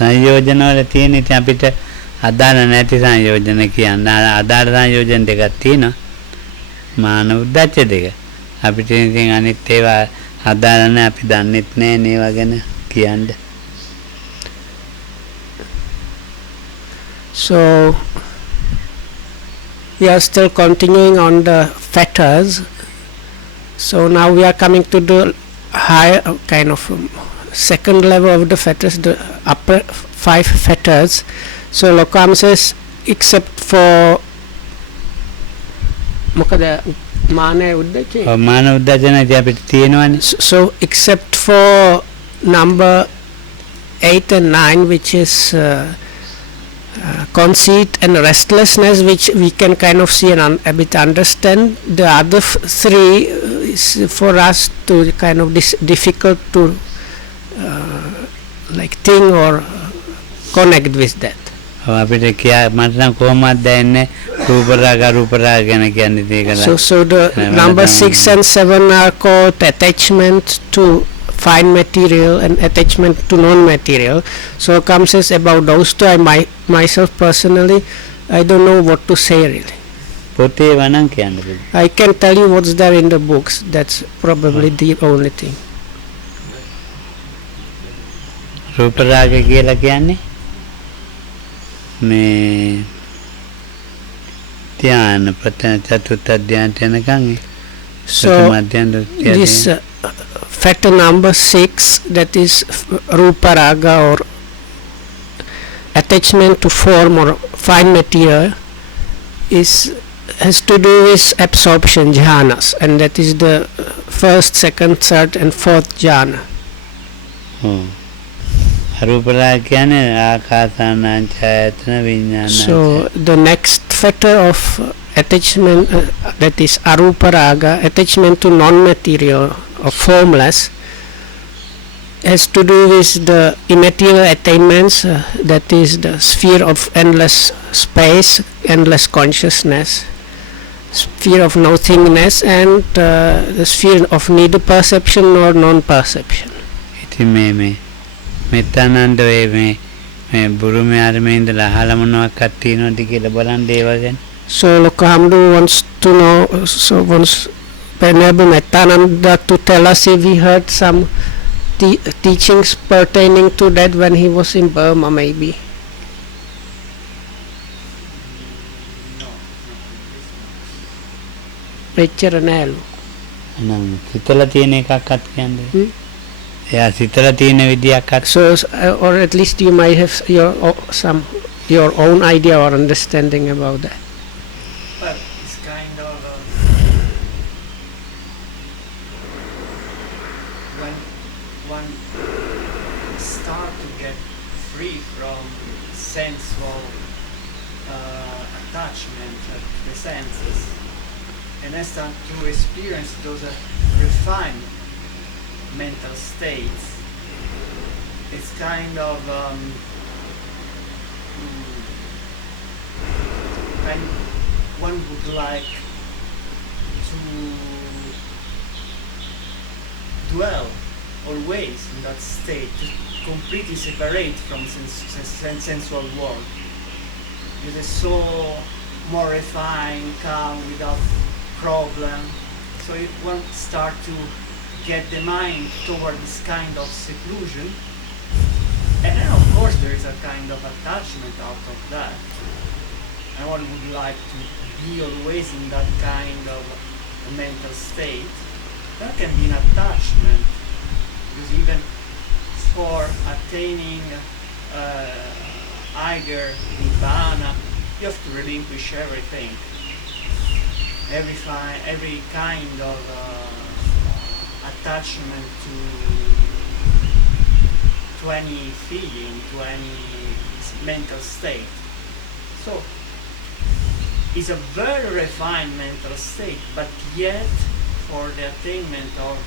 සංයෝජන වල තියෙන ඉතින් අපිට අදාළ නැති සංයෝජන කියන්න අදාළ සංයෝජන දෙකක් තියෙනවා. මාන උද්දච්ච දෙක. අපිට ඉතින් අනිත් ඒවා අදාළ නැහැ අපි දන්නෙත් නැහැ ඒවා ගැන කියන්න. So we are still continuing on the fetters. So now we are coming to the higher kind of second level of the fetters, the upper 5 fetters. So Lokam says except for මොකද මානය උද්දච්චය. මාන උද්දච්චය නැති අපිට තියෙනවනේ. So except for number 8 and 9, which is conceit and restlessness, which we can kind of see and a bit understand. The other 3 is for us to kind of difficult to like think or connect with that. අපිට කියා මට නම් කොහොමද දැනෙන්නේ රූප රාග අරූප රාග ගැන කියන්නේ ඒක. So the number 6 and 7 are called attachment to fine material and attachment to non-material. So comes says about those two, myself personally, I don't know what to say really. පොතේ වණන් කියන්නේ. I can tell you what's there in the books. That's probably the only thing. රූප රාග කියලා කියන්නේ මේ ධ්‍යාන පතන චතුර්ථ ධ්‍යාන යනකම්. So this factor number 6, that is rupa raga or attachment to form or fine material, has to do with absorption jhanas, and that is the first, second, third and fourth jhana. So the next factor of attachment, that is arupa raga, attachment to non-material or formless, has to do with the immaterial attainments, that is the sphere of endless space, endless consciousness, sphere of nothingness, and the sphere of neither perception nor non-perception. මෙතනන්ද මේ බුරුමේ ආරමේ ඉඳලා අහලා මොනවක්වත් තියෙනවද කියලා බලන්න ඒ වගේ. So Lokahamdu wants to know, so wants Venerable Mettananda to tell us if he heard some teachings pertaining to that when he was in Burma maybe. එච්චර නෑලු. නම් හිතලා තියෙන එකක්වත් කියන්නේ. Yeah, සිතලා තියෙන විදියක්. So or at least you might have your own idea or understanding about that. Well, it's kind of when one start to get free from sensual attachment to the senses, and I start to experience those refined mental states. It's kind of one would like to dwell always in that state, to completely separate from sensual world. It is so more refined, calm, without problem. So it one start to get the mind toward this kind of seclusion, and then of course there is a kind of attachment out of that, and one would like to be always in that kind of a mental state. That can be an attachment, because even for attaining Eiger Nibbana, you have to relinquish everything, every kind of attachment to any feeling, to any mental state. So it's a very refined mental state, but yet for the attainment of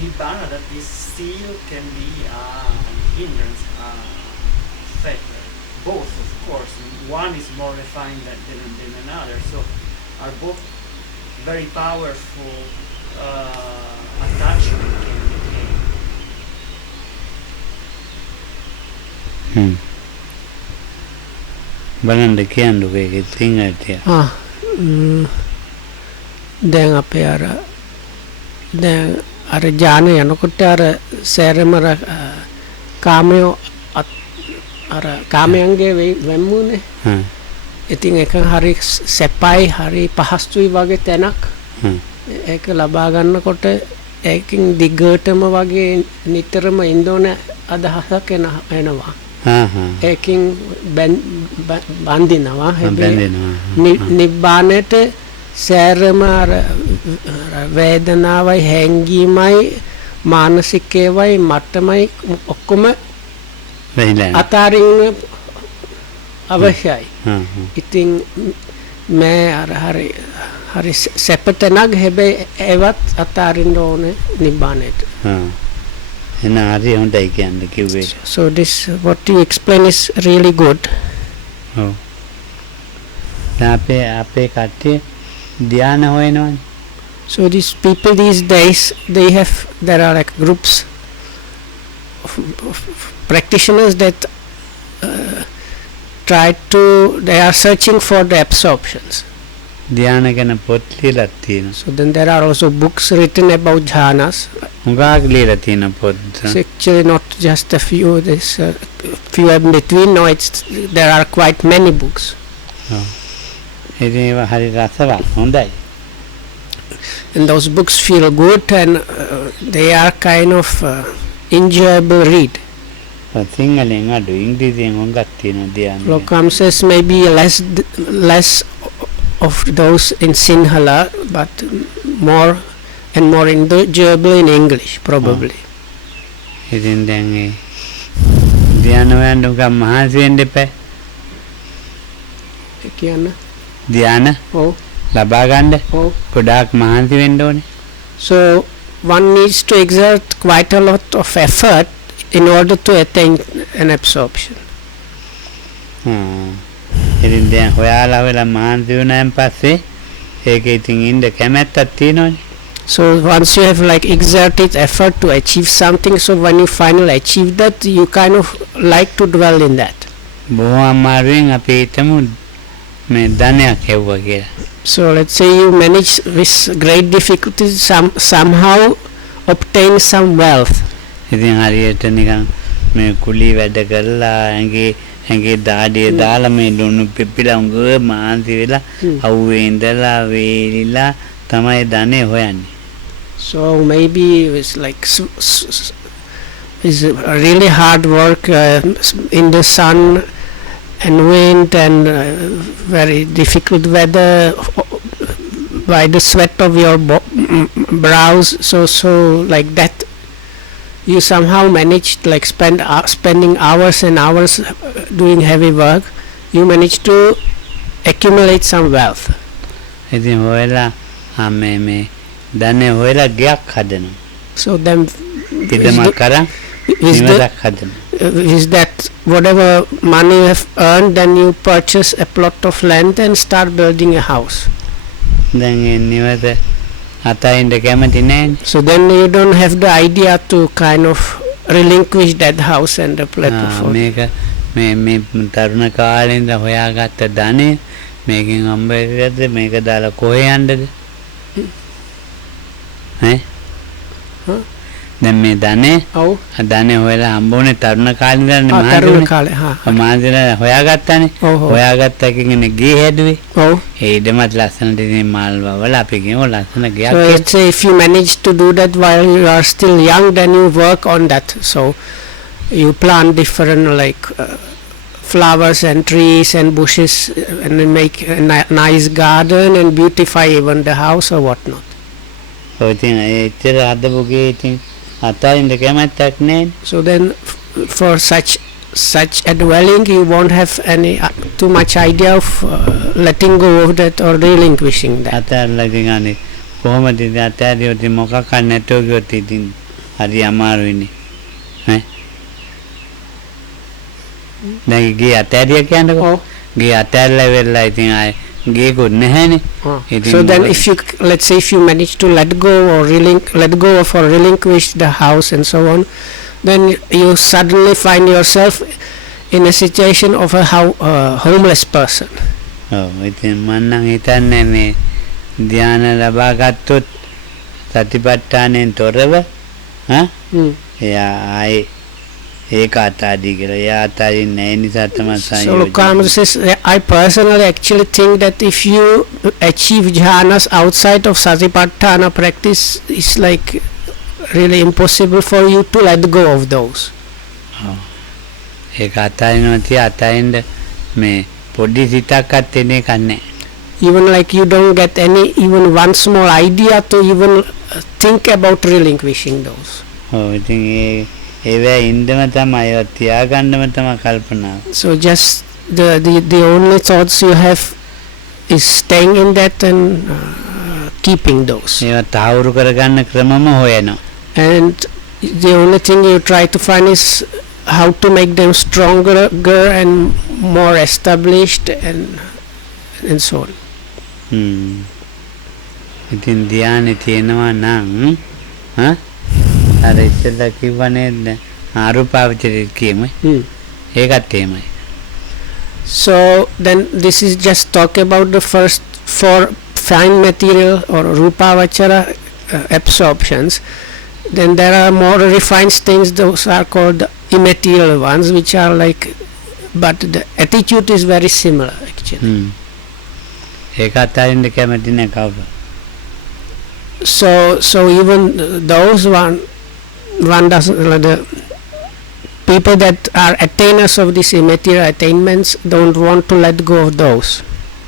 Nibbana, that this still can be a hindrance, fetter. Both, of course. One is more refined than another, so are both very powerful attachment can become. බලන්න කියන්නකෝ ඒක සිංහලට. දැන් අපේ දැන් අර ඥාන යනකොට අර සෑරම කාමයෝ අර කාමයන්ගේ වැම්මුනේ. ඉතින් ඒක හරි සැපයි හරි පහසුයි වගේ තැනක්. ඒක ලබා ගන්නකොට ඒකින් දිගටම වගේ නිතරම ඉන්දෝන අදහසක් එනවා. ඒකින් බන්දිනවා. හැබැයි නිබ්බානයට සෑරම අර වේදනාවයි හැඟීමයි මානසිකේවයි මට්ටමයි ඔක්කොම අතාරින්න අවශ්‍යයි. ඉතින් මේ අර හරි සැපතනක් හැබැයි ඒවත් අතාරින්න ඕනේ නිබ්බානයට. එන හරි හොඳයි කියන්නේ කිව්වේ. So this what you explain is really good. අපේ කට්ටිය ධ්‍යාන හොයනවානේ. So these people these days there are like groups of practitioners that they are searching for the absorptions. ධ්‍යාන ගැන පොත් ලියලා තියෙනවා. So then there are also books written about jhanas. හුඟක් ලියලා තියෙන පොත්. It's actually not just a few. There's a few in between. No, there are quite many books. ඒවා හරි රසවත් හොඳයි. And those books feel good and they are kind of enjoyable read. සිංහලෙන් අඩු ඉංග්‍රීසියෙන් හොඟක් තියෙනවා ධ්‍යාන. Lokam says maybe less of those in Sinhala, but more and more enjoyable in English probably. ඉතින් දැන් ඒ ධ්‍යාන වලට උගා මහන්සි වෙන්න එපා. කියන්න. ධ්‍යාන ලබා ගන්න ගොඩාක් මහන්සි වෙන්න ඕනේ. So one needs to exert quite a lot of effort in order to attain an absorption. ඉතින් දැන් හොයාලා වෙලා මහන්සි වුණාන් පස්සේ ඒක ඉතින් ඉන්න කැමැත්තක් තියෙනවනේ. So once you have like exerted effort to achieve something, so when you finally achieve that, you kind of like to dwell in that. බොහොම අමාරුවෙන් අපි හිතමු මේ ධනයක් හෙව්වා කියලා. So let's say you manage with great difficulty somehow obtain some wealth. ඉතින් හරියට නිකන් මේ කුලී වැඩ කරලා ඇඟේ දාඩිය දාලා මේ ලුණු පිපිලා උඟ මාන්ති වෙලා අවුවේ ඉඳලා වේලිලා තමයි ධනෙ හොයන්නේ. So maybe it's like it's really hard work in the sun and wind and very difficult weather by the sweat of your brows. So like that you somehow managed like spending hours and hours doing heavy work. You managed to accumulate some wealth. ඉතින් හොයලා මේ ධනෙ හොයලා ගයක් හදනවා. So then is that whatever money you have earned, then you purchase a plot of land and start building a house. දැන් නිවද අතයින්ද කැමති නැහැ. So then you don't have the idea to kind of relinquish that house and the plot of land. මේ තරුණ කාලේ ඉඳලා හොයාගත්ත ධනෙ මේකෙන් හම්බෙද්ද මේක දාලා කොහෙ යන්නද? දැන් මේ ධනෙ ධනෙ හොයලා හම්බුනේ තරුණ කාලේ ඉඳලානේ මහන්සිලා හොයාගත්තානේ. හොයාගත්ත එකකින් ගේ හැදුවේ. ඒ ඉඩමත් ලස්සනට ඉතින් මාල් වවලා අපි කියමු ලස්සන ගයක්. So let's say if you manage to do that while you are still young, then you work on that. So you plant different like flowers and trees and bushes and then make a nice garden and beautify even the house or whatnot. So then for such a dwelling you won't have any too much idea of letting go of that or relinquishing that. So then if you let's say if you manage to let go or relinquish the house and so on, then you suddenly find yourself in a situation of a homeless person. ඔව් ඉතින් මම නම් හිතන්නේ මේ ධ්‍යාන ලබා ගත්තොත් සතිපට්ඨානෙන් තොරව එයා ආයේ ඒක අතාදී කියලා එයා අතාරින්නේ නැහැ නිසා තමයි So සංයෝජන. Lokamada says, I personally actually think that if you achieve jhanas outside of satipatthana practice, it's like really impossible for you to let go of those. ඒක අතාරිනවා තිය අතාරින්න මේ පොඩි සිතක්වත් එන්නේ කන්නේ. Even like you don't get even one small idea to even think about relinquishing those. ඔව් ඉතින් ඒවැ ඉන්නම තමයි ඒවා තියාගන්නම තමයි කල්පනාව. So just the only thoughts you have is staying in that and keeping those. ඒවා තහවුරු කරගන්න ක්‍රමම හොයනවා. And the only thing you try to find is how to make them stronger and more established and so on. ඉතින් ධ්‍යානෙ තියෙනවා නම් අර ඉස්සෙල්ලා කිව්වනේ ආරූපාවචරය කියමු. ඒකත් එහෙමයි. So then this is just talk about the first four fine material or rupavachara absorptions. Then there are more refined things, those are called the immaterial ones, which are like, but the attitude is very similar actually. ඒක අතාරින්න කැමති නැහැ කවුරු. So even those one doesn't, the people that are attainers of these immaterial attainments don't want to let go of those.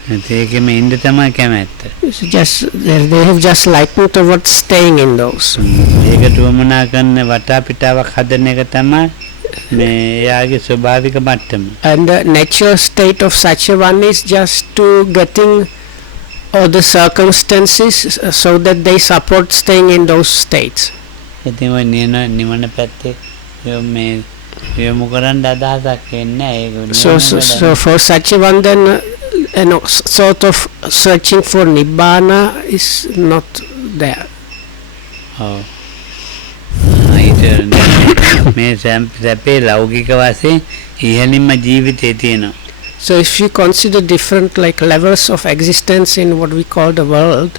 ඒකෙම ඉන්න තමයි කැමැත්ත. It's just they have just likened towards staying in those. ඒකට උවමනා කරන වටාපිටාවක් හදන එක තමයි මේ එයාගේ ස්වභාවික මට්ටම. And the natural state of such a one is just to getting all the circumstances so that they support staying in those states. ඉතින් ඔය නිවන පැත්තේ මේ යොමු කරන්න අදහසක් එන්නේ නැහැ. So for such a one then sort of searching for nibbana is not there. ඔව්. මේ සැපේ ලෞකික වශයෙන් ඉහළින්ම ජීවිතේ තියෙනවා. So if you consider different like levels of existence in what we call the world,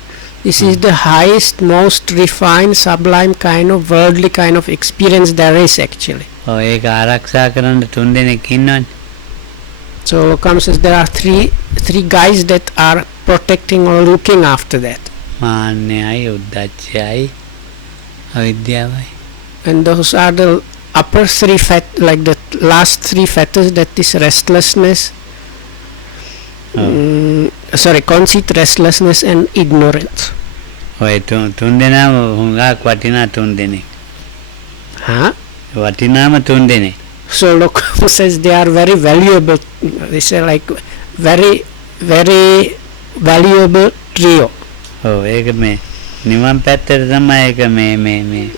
this is the highest, most refined, sublime kind of worldly kind of experience there is actually. ඔව් ඒක ආරක්ෂා කරන්න තුන් දෙනෙක් ඉන්නවනේ. So Lokam says there are three guys that are protecting or looking after that. මාන්නයයි උද්දච්චයයි අවිද්‍යාවයි. And those are the upper three like the last three fetters, that is restlessness, conceit, restlessness and ignorance. ඔය තුන් දෙනාම හුඟක් වටිනා තුන් දෙනෙක්. වටිනාම තුන් දෙනෙක්. So Lokam says they are very valuable. They say like very valuable trio. ඔව් ඒක මේ නිවන් පැත්තට තමයි ඒක මේ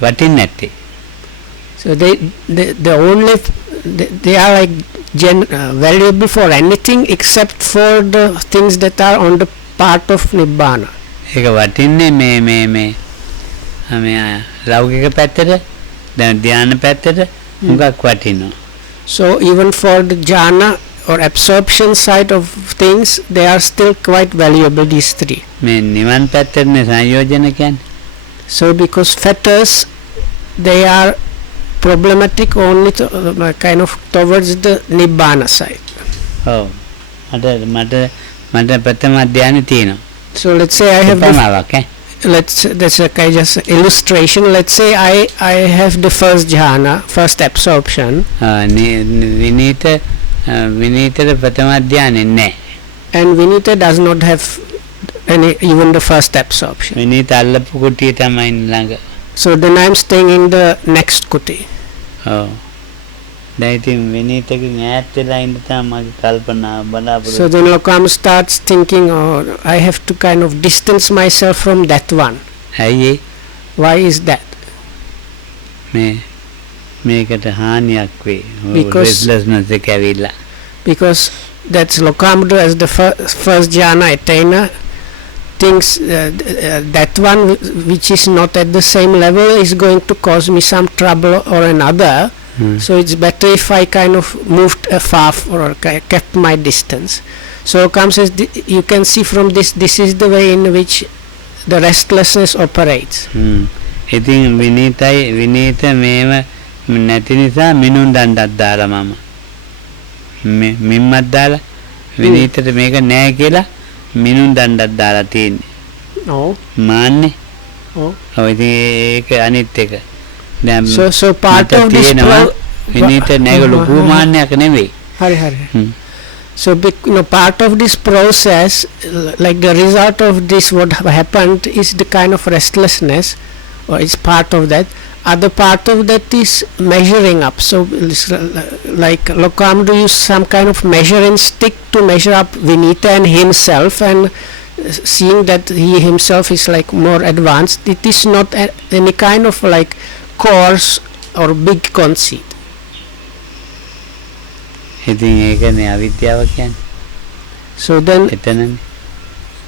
වටින්නේ නැත්තේ. So they only they are like valuable for anything except for the things that are on the part of nibbana. ඒක වටින්නේ මේ ලෞකික පැත්තට දැන් ධ්‍යාන පැත්තට හුඟක් වටිනවා. So even for the jhana or absorption side of things, they are still quite valuable, these three. මේ නිවන් පැත්තනේ සංයෝජන කියන්නේ. So because fetters, they are problematic only kind of towards the nibbana side. ඔව් මට ප්‍රථම ධ්‍යානෙ තියෙනවා. So let's say I have that's a kind of illustration. Let's say I have the first jhana, first absorption. විනීතට ප්‍රථම ධ්‍යානෙ නැහැ. And Vinita does not have even the first absorption. විනීත අල්ලපු කුටිය තමයි ළඟ. So then I am staying in the next kuti. ඔව්. දැන් ඉතින් විනීතකින් ඈත් වෙලා ඉන්න තමයි මගේ කල්පනාව බලාපොරොත්තු. So then Lokam starts thinking, oh, I have to kind of distance myself from that one. ඇයි? Why is that? මේකට හානියක් වෙයි. restlessness එක ඇවිල්ලා. Because that's Lokamada as the first jhana attainer thinks that one which is not at the same level is going to cause me some trouble or another. So it's better if I kind of moved far or kept my distance. So comes as you can see from this is the way in which the restlessness operates. ඉතින් විනීත මේව නැති නිසා මිනුම් දණ්ඩක් දාලා මම මිම්මක් දාලා විනීතට මේක නෑ කියලා මිනුම් දණ්ඩක් දාලා තියෙන්නේ. Oh. මාන්නේ. Oh. ඔය ඉතින් ඒක අනිත් එක. දැන් So part of this විනීත නෑක ලොකු මාන්නයක් නෙවෙයි. Hari. So part of this process, like the result of this, what happened is the kind of restlessness, or it's part of that. Other part of that is measuring up. So like Lokohamudro used some kind of measuring stick to measure up Vinita and himself, and seeing that he himself is like more advanced. It is not any kind of like coarse or big conceit. ඉතින් ඒකනේ අවිද්‍යාව කියන්නේ. So then එතනනේ.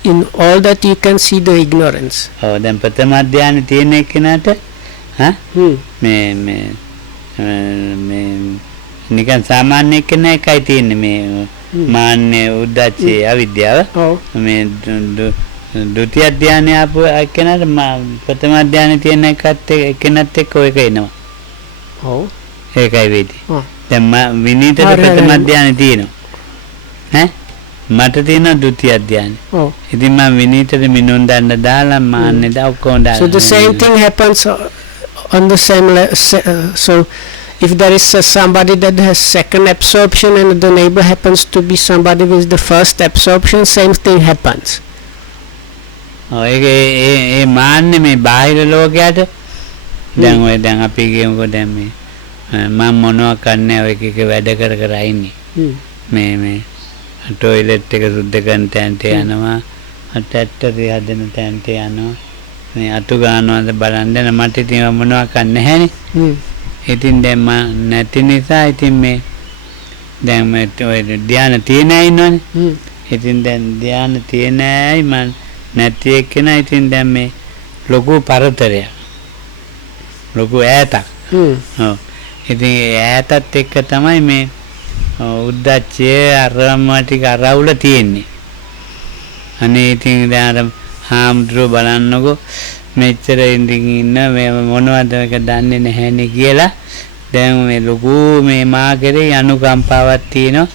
in all that you can see the ignorance. ඔව් දැන් ප්‍රථම අධ්‍යානෙ තියෙන එක්කෙනාට මේ නිකන් සාමාන්‍ය එක්කෙනා එකයි තියෙන්නේ මේ මාන්නේ උද්දච්චය අවිද්‍යාව. මේ ဒုတိယ අධ්‍යානෙ ආපු එක්කෙනාට ප්‍රථම අධ්‍යානෙ තියෙන එක්කෙනත් එක්ක ඔයක එනවා. ඔව් ඒකයි වෙන්නේ. දැන් විනීතට ප්‍රථම අධ්‍යානෙ තියෙනවා. ඈ මට තියෙන ဒုတိယ අධ්‍යානෙ. ඉතින් මම විනීතට මිනුම් දන්න දාලා මාන්නේ දා ඔක්කොම දාලා. So the same thing happens on the same so if there is somebody that has second absorption and the neighbor happens to be somebody with the first absorption, same thing happens. ඒ මාන්නේ මේ බාහිර ලෝකයට දැන් ඔය දැන් අපි කියමුකෝ දැන් මේ මම මොනවා කරන්නේ ඔය එක වැඩ කර ඉන්නේ මේ ටොයිලට් එක සුද්ධ කරන තැනට යනවා අටට්ටරි හදන තැනට යනවා මේ අතු ගන්නවද බලන්න මට ඉතින් මොනවා කරන්න නැහැනේ. ඉතින් දැන් මම නැති නිසා ඉතින් මේ දැන් මේ ඔය ධානය තියෙන අය ඉන්නවනේ. ඉතින් දැන් ධානය තියෙන අය මම නැති එක්කෙනා ඉතින් දැන් මේ ලොකු පරතරයක් ලොකු ඈතක්. ඔව් ඉතින් ඈතත් එක්ක තමයි මේ උද්දච්චය අරම ටික අරවුල තියෙන්නේ. අනේ ඉතින් දැන් අර හාමුදුරුවෝ බලන්නකෝ මෙච්චර ඉඳින් ඉන්න මේ මොනවද එක දන්නේ නැහැනේ කියලා දැන් මේ ලොකු මේ මා කෙරේ අනුකම්පාවක් තියෙනවා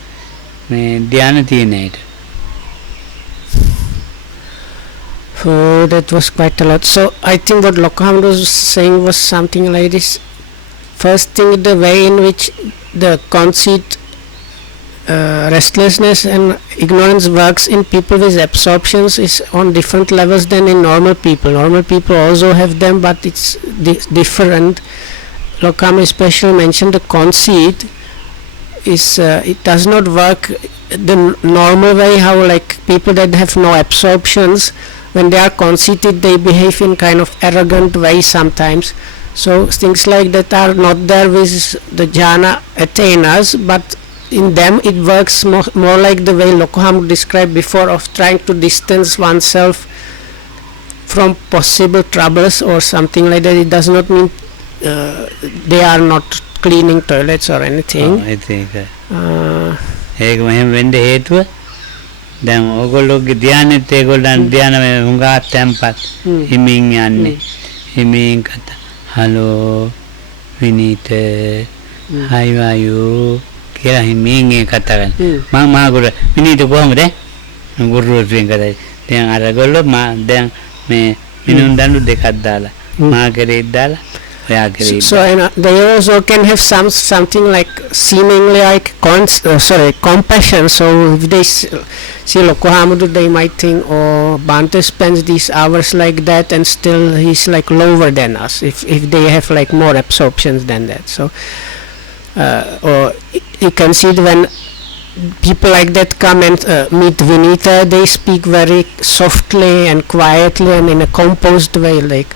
මේ ධානය තියෙන ඇයිට. So that was quite a lot. So I think what Lokohamudro was saying was something like this. First thing, the way in which the conceit, restlessness and ignorance works in people with absorptions is on different levels than in normal people. Normal people also have them, but it's different. Lokohamudro especially mentioned the conceit is it does not work the normal way, how like people that have no absorptions, when they are conceited they behave in kind of arrogant way sometimes. So things like that are not there with the jhana attainers, but in them it works more like the way Lokohamudro described before, of trying to distance oneself from possible troubles or something like that. It does not mean they are not cleaning toilets or anything. ඒක මෙහෙම වෙන්න හේතුව දැන් ඕගොල්ලෝගේ ධානයේත් ඒගොල්ලන් ධානය හුඟා තැම්පත් හිමින් යන්නේ හිමින් කතා හලෝ විනීත how are you කියලා හිමින් කතා කරන්නේ මම මාගොල්ල විනීත කොහමද ගුරුවරුන් කතායි දැන් අරගොල්ලෝ දැන් මේ මිනුම් දඬු දෙකක් දාලා මා කරේ දාලා so they also can have something like seemingly like compassion. So if they see Lokohamudro, they might think, oh, Bhante spends these hours like that and still he's like lower than us, if they have like more absorptions than that. So or you can see when people like that come and meet Vinita, they speak very softly and quietly and in a composed way, like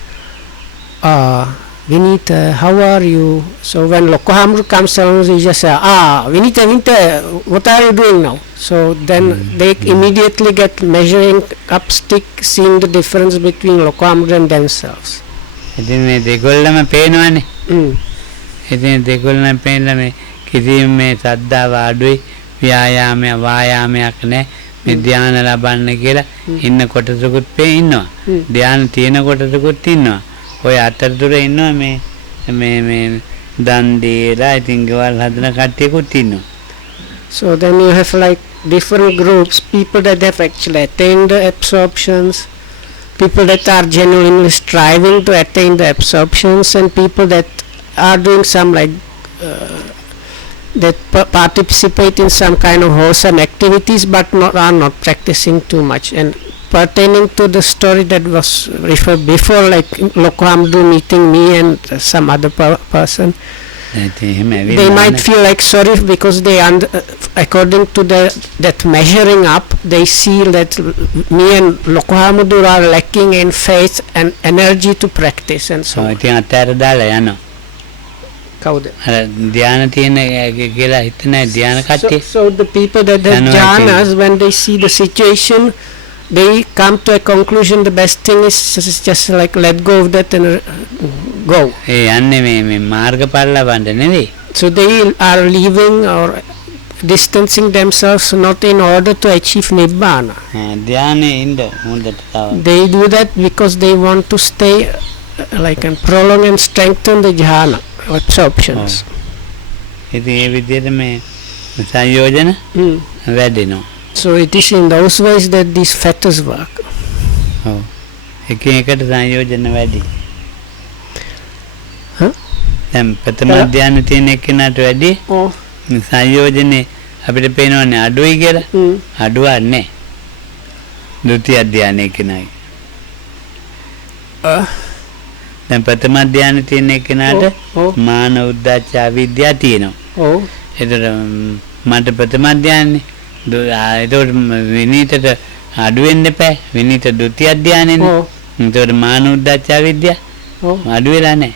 Vinita, how are you? So when Lokohamudro comes along, he just say, Vinita, what are you doing now? So then they immediately get measuring up stick, seeing the difference between Lokohamudro and themselves. ඉතින් මේ දෙගොල්ලම පේනවනේ. ඉතින් දෙකොල්ලන් පෙන්නලා මේ කිසිම මේ සද්දාව අඩුයි වායාමයක් නැහැ. මේ ධානය ලබන්න කියලා ඉන්න කොටසකුත් ඉන්නවා. ධානය තියෙන කොටසකුත් ඉන්නවා. ඔය අතරතුර ඉන්නවා මේ දන් දීලා ඉතින් ගෙවල් හදන කට්ටියකුත් ඉන්නවා. So then you have like different groups, people that have actually attained the absorptions, people that are genuinely striving to attain the absorptions, and people that are doing some like that participate in some kind of wholesome activities but are not practicing too much. And pertaining to the story that was referred before, like Lokohamdu meeting me and some other person, they might feel like sorry because they according to that measuring up, they see that me and Lokohamdu are lacking in faith and energy to practice and so on. ධ්‍යාන තියෙන කියලා හිතන ධ්‍යාන කට්ටිය. So the people that have jhanas, when they see the situation, they come to a conclusion the best thing is just like let go of that and go. ඒ යන්නේ මේ මාර්ගඵල ලබන්න නෙවෙයි. So they are leaving or distancing themselves not in order to achieve nibbana. ධ්‍යානේ ඉන්න හොඳට තව. They do that because they want to stay like and prolong and strengthen the jhana absorptions. ඉතින් ඒ විදිහට මේ සංයෝජන වැඩිනවා. So it is in those ways that these factors work. ඔව්. එකින් එකට සංයෝජන වැඩි. දැන් ප්‍රථම ධ්‍යාන තියෙන එක්කෙනාට වැඩි සංයෝජනේ අපිට පේනවනේ අඩුයි කියලා. අඩුවක් නැහැ. ဒုတိ ය ධ්‍යානයේ කෙනායි. දැන් ප්‍රථම ධ්‍යාන තියෙන එක්කෙනාට මාන උද්දච්ච අවිද්‍යාව තියෙනවා. ඔව්. ඒතර මට ප්‍රථම ධ්‍යානනේ. ඒතකොට විනීතට අඩු වෙන්න එපා. විනීත ဒုတိ ය ධ්‍යානෙනේ. ඒතකොට මාන උද්දච්ච අවිද්‍යාව අඩු වෙලා නැහැ.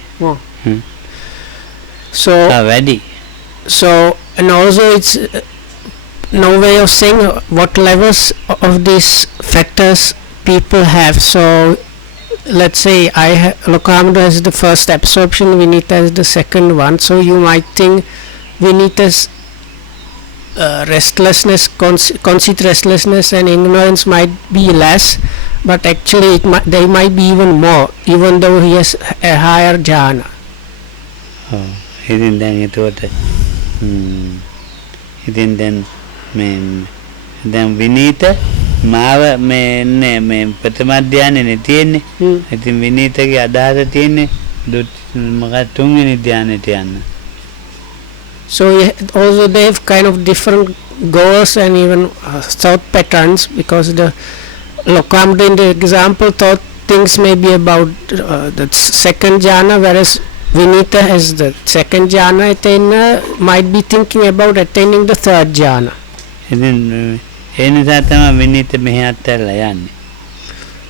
So and also it's no way of saying what levels of these factors people have. So let's say Lokohamdu has the first absorption, Vinita has the second one. So you might think Vinita's restlessness, conceit, restlessness and ignorance might be less, but actually they might be even more, even though he has a higher jhana. ඉතින් දැන් එතකොට ඉතින් දැන් විනීත මාව මේ ප්‍රථම ධ්‍යානෙනේ තියෙන්නේ. ඉතින් විනීතගේ අදහස තියෙන්නේ මොකක්ද තුන්වෙනි ධ්‍යානෙට යන්න. So also they have kind of different goals and even thought patterns, because the Lokohamdu in the example thought things may be about the second jhana, whereas Vinita has the second jhana attainer might be thinking about attaining the third jhana.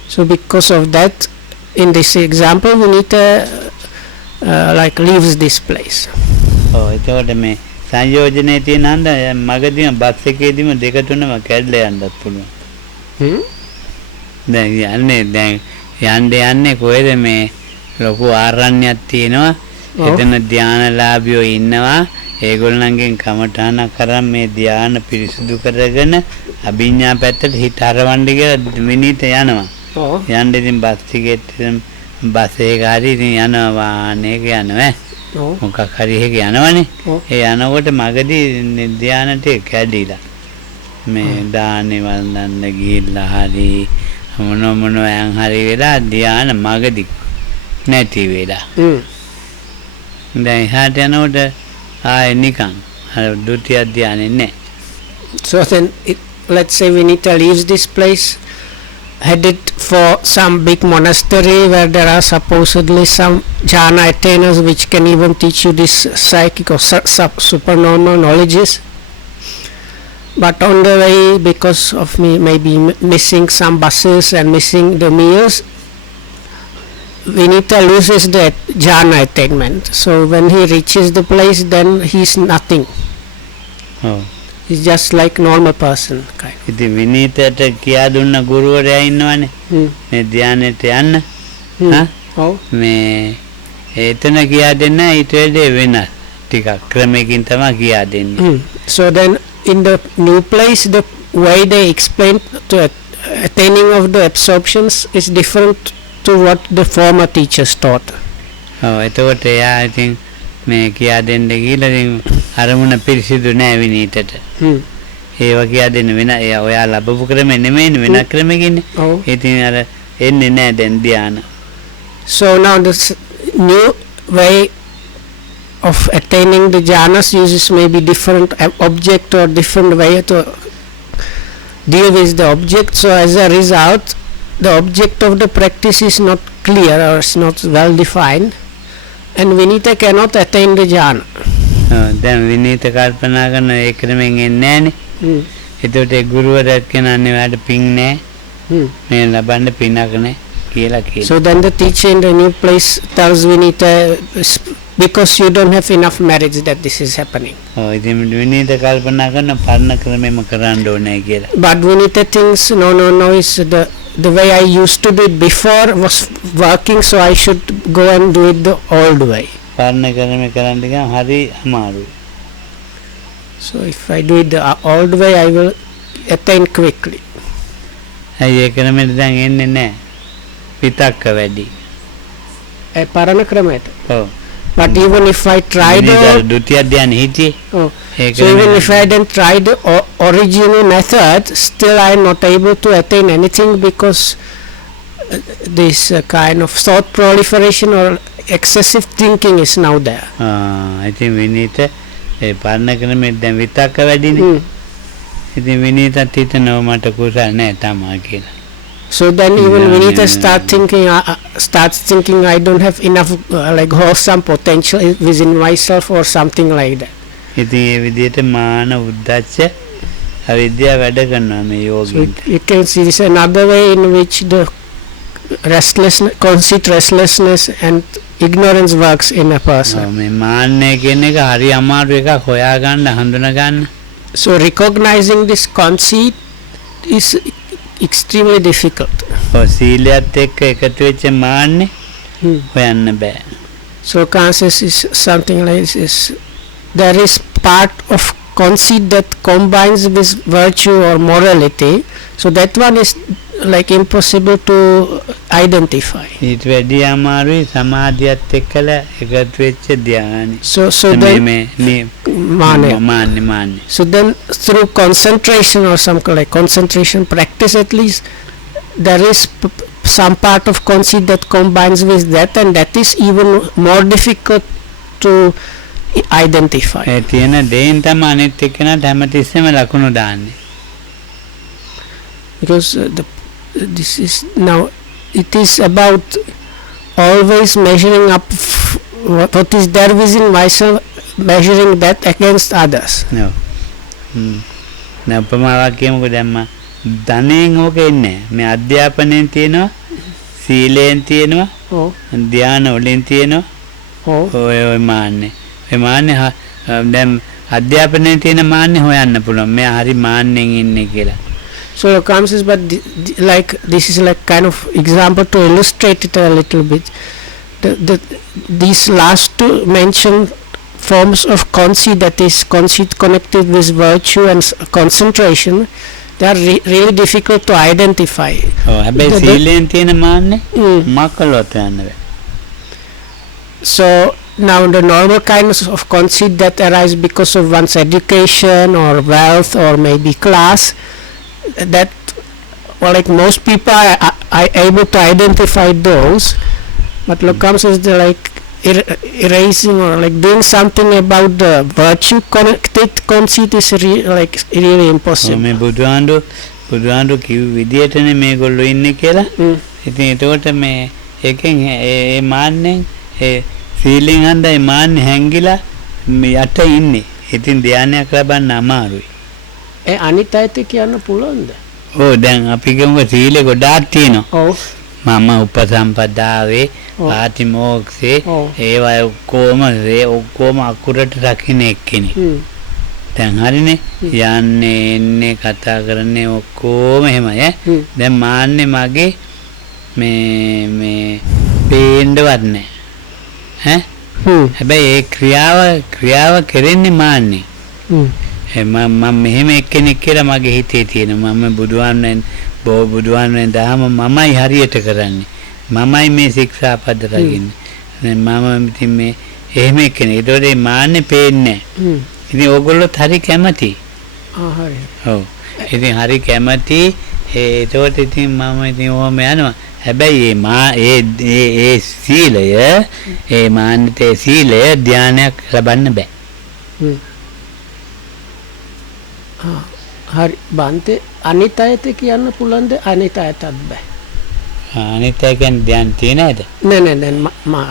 So because of that, in this example, Vinita like leaves this place. එතකොට මේ සංයෝජනේ තියෙන හන්ද මගදීම බස් එකේදීම දෙක තුනම කැඩලා යන්නත් පුළුවන්. දැන් යන්නේ කොහෙද මේ ලොකු ආරණ්‍යයක් තියෙනවා. එතන ධානලාභියෝ ඉන්නවා. ඒගොල්ලන්ගෙන් කමඨාන කරන් මේ ධාන පිරිසුදු කරගෙන අභිඥා පැත්තට හිත හරවන්න කියලා විනීත යනවා. යන්න ඉතින් බස් එක හරි ඉතින් යනවා වාහනයක යනවා. මොකක් හරි එක යනවනේ. ඒ යනකොට මගදී ධානයට කැඩිලා මේ දානේ වන්දන්න ගිහිල්ලා හරි මොනයන් හරි වෙලා ධාන මගදී නැති වෙලා. දැන් එහාට යනකොට ආයෙ නිකන් අර ဒုတိ ය ධානයේ නැහැ. So then let's say Vinita leaves this place, headed for some big monastery where there are supposedly some jhana attainers which can even teach you this psychic or supernormal knowledges. But on the way, because of me maybe missing some buses and missing the meals, Vinita loses the jhana attainment. So when he reaches the place, then he's nothing. He's just like normal person kind. ඉතින් විනීතට කියා දුන්න ගුරුවරයා ඉන්නවනේ. මේ ධානයට යන්න. මේ එතන කියා දෙන්න ඊට වැඩි වෙනස් ටිකක් ක්‍රමයකින් තමයි කියා දෙන්නේ. So then in the new place the way they explain to attaining of the absorptions is different to what the former teachers taught. ඔව් එතකොට එයා ඉතින් මේ කියා දෙන්න ගිහලා ඉතින් අරමුණ පිරිසිදු නෑ විනීතට. ඒවා කියා දෙන්න වෙන එයා ඔයා ලැබපු ක්‍රමෙ නෙමෙයිනේ වෙන ක්‍රමකින්නේ. ඔව්. ඉතින් අර එන්නේ නෑ දැන් ධානය. So now this new way of attaining the jhanas uses maybe different object or different way to deal with the object. So as a result, the object of the practice is not clear or is not well defined, and Vinita cannot attain the jhana. දැන් විනීත කල්පනා කරන ඒ ක්‍රමෙන් එන්නේ නෑනේ. එතකොට ඒ ගුරුවරයාත් කියනන්නේ ඔයාලට පිං නෑ. මේ ලබන්න පිනක් නෑ කියලා කියනවා. So then the teacher in the new place tells Vinita, because you don't have enough merits that this is happening. ඔව් ඉතින් විනීත කල්පනා කරන පරණ ක්‍රමෙම කරන්න ඕනේ කියලා. But Vinita thinks no, is the way I used to do it before was working, so I should go and do it the old way. පරණ ක්‍රමෙ කරන්න ගියාම හරි අමාරුයි. So if I do it the old way, I will attain quickly. ඇයි ඒ ක්‍රමෙට දැන් එන්නේ නෑ. විතක්ක වැඩි. ඒ පරණ ක්‍රමයට. ඔව්. But even if I try the ဒုတိယධ්‍යාන හිටියේ. oh, so even if I then try the original method, still I am not able to attain anything because this kind of thought proliferation or excessive thinking is now there. ඉතින් විනීත ඒ පරණ ක්‍රමෙත් දැන් විතක්ක වැඩිනේ. ඉතින් විනීතත් හිතනවා මට කුසල නෑ තමයි කියලා. So then even Vinita starts thinking I don't have enough like wholesome potential within myself or something like that. ඉතින් ඒ විදිහට මාන උද්දච්ච අවිද්‍යාව වැඩ කරනවා මේ So යෝගීන්. you can see this another way in which the conceit, restlessness and ignorance works in a person. මේ මාන්නය කියන එක හරි අමාරු එකක් හොයාගන්න හඳුනා ගන්න. So recognizing this conceit is extremely difficult. ඔව් සීලයත් එක්ක එකතු වෙච්ච මාන්නේ හොයන්න බෑ. So conscious is something like this. There is part of conceit that combines with virtue or morality. So that one is like impossible to identify. ඊට වැඩි අමාරුයි සමාධියත් එක්කලා එකතු වෙච්ච ධානය. So then මාන්නේ. So then through concentration or some like concentration practice at least, there is some part of conceit that combines with that, and that is even more difficult to identify. ඒ තියෙන දේෙන් තමයි අනිත් එක්කනට හැමතිස්සෙම ලකුණු දාන්නේ. Because this is now it is about always measuring up what is there within myself, measuring that against others. No. Now උපමාවක් කියමුකෝ දැන් මම ධනෙන් ඕක එන්නේ මේ අධ්‍යාපනයෙන් තියෙනවා සීලයෙන් තියෙනවා ධානය වලින් තියෙනවා ඔය මාන්නේ දැන් අධ්‍යාපනයෙන් තියෙන මාන්නේ හොයන්න පුළුවන් මේ හරි මාන්නෙන් ඉන්නේ කියලා. So comes is but like this is like kind of example to illustrate it a little bit. These last two mentioned forms of conceit, that is conceit connected with virtue and concentration, they are really difficult to identify. හැබැයි සීලෙන් තියෙන මාන්නේ මකලොත් යන්නේ. So now the normal kinds of conceit that arise because of one's education or wealth or maybe class, that like most people are able to identify those, but what comes is the like erasing or like doing something about the virtue connected conceit is really impossible. මේ බුදුහාඳු කිව් විදියටනේ මේගොල්ලෝ ඉන්නේ කියලා. ඉතින් ඒකට මේ එකෙන් ඒ මාන්නෙන් ඒ ෆීලිං හන්දයි මාන්නේ හැංගිලා මේ යට ඉන්නේ. ඉතින් ධානයක් ලබන්න අමාරුයි. ඒ අනිත් අයත් කියන්න පුළුවන්ද? ඔව් දැන් අපි ගමුක සීලේ ගොඩාක් තියෙනවා. ඔව්. මම උපසම්පදාවේ ආතිමෝක්ෂේ ඒවා ඔක්කොම අකුරට රකින්න එක්කෙනෙක්. දැන් හරිනේ යන්නේ එන්නේ කතා කරන්නේ ඔක්කොම එහෙමයි. දැන් මාන්නේ මගේ මේ පේන්නවත් නැහැ. ඈ හැබැයි ඒ ක්‍රියාව කෙරෙන්නේ මාන්නේ. මම මෙහෙම එක්කෙනෙක් කියලා මගේ හිතේ තියෙනවා. මම බුදුහාමුදුරන් දහම මමයි හරියට කරන්නේ. මමයි මේ ශික්ෂාපද රකින්නේ. මම ඉතින් මේ එහෙම එක්කෙනෙක්. ඒතකොට මේ මාන්නේ පේන්නේ නැහැ. ඉතින් ඕගොල්ලොත් හරි කැමති. හරි. ඔව්. ඉතින් හරි කැමති. ඒතකොට ඉතින් මම ඉතින් ඔහොම යනවා. හැබැයි ඒ සීලය ඒ මාන්නතේ සීලය ධානයක් ලබන්න බෑ. හරි බන්තේ අනිත් අයත කියන්න පුළුවන්ද අනිත් අයතත් බෑ. අනිත් අය කියන්නේ ධානය තියෙන ඇද? නෑ දැන්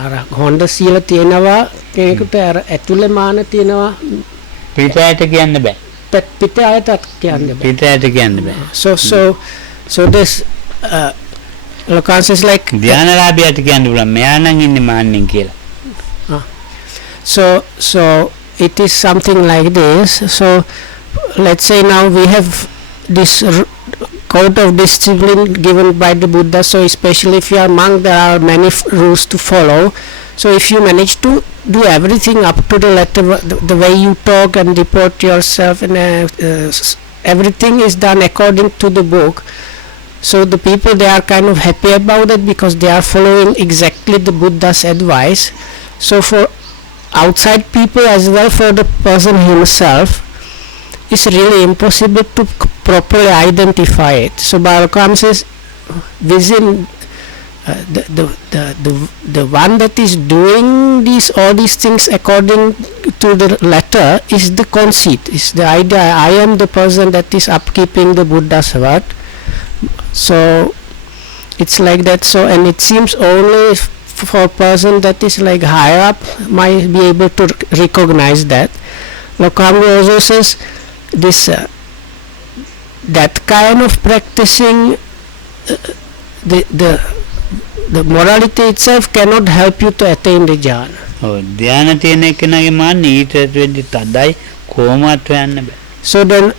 අර හොඳ සීල තියෙනවා කෙනෙකුට අර ඇතුලේ මාන තියෙනවා පිටයට කියන්න බෑ. පිට අයතත් කියන්න බෑ. පිටයට කියන්න බෑ. So this locations like ධානලාභියට කියන්න පුළුවන් මෙයා නම් ඉන්නේ මාන්නෙන් කියලා. So it is something like this. So let's say now we have this code of discipline given by the Buddha. So especially if you are monk, there are many rules to follow. So if you manage to do everything up to the letter, the way you talk and report yourself, and everything is done according to the book. So the people, they are kind of happy about it because they are following exactly the Buddha's advice. So for outside people as well, for the person himself, it's really impossible to properly identify it. So Bhagavatam says within the one that is doing all these things according to the letter is the conceit, is the idea I am the person that is upkeeping the Buddha's word. So it's like that. So and it seems only for a person that is like higher up might be able to recognize that. Lokambu also says this that kind of practicing the morality itself cannot help you to attain the jhana. ධානය තියෙන එකනගේ මාන්නේ ඊට වෙද්දි තදයි කොහොමවත් හොයන්න බෑ. So then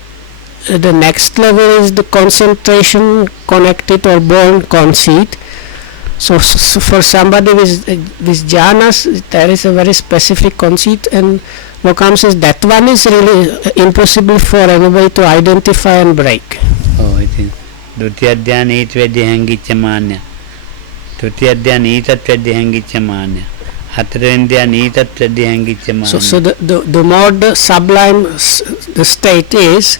the next level is the concentration connected or born conceit. So for somebody with jhanas, there is a very specific conceit, and Lokam says that one is really impossible for anybody to identify and break. ඉතින් ဒုတိယ ධානය ඊට වෙද්දි හැංගිච්ච මාන්නය. තෘතිය ධානය ඊටත් වෙද්දි හැංගිච්ච මාන්නය. හතරවෙනි ධානය ඊටත් වෙද්දි හැංගිච්ච මාන්නය. So the more the sublime the state is,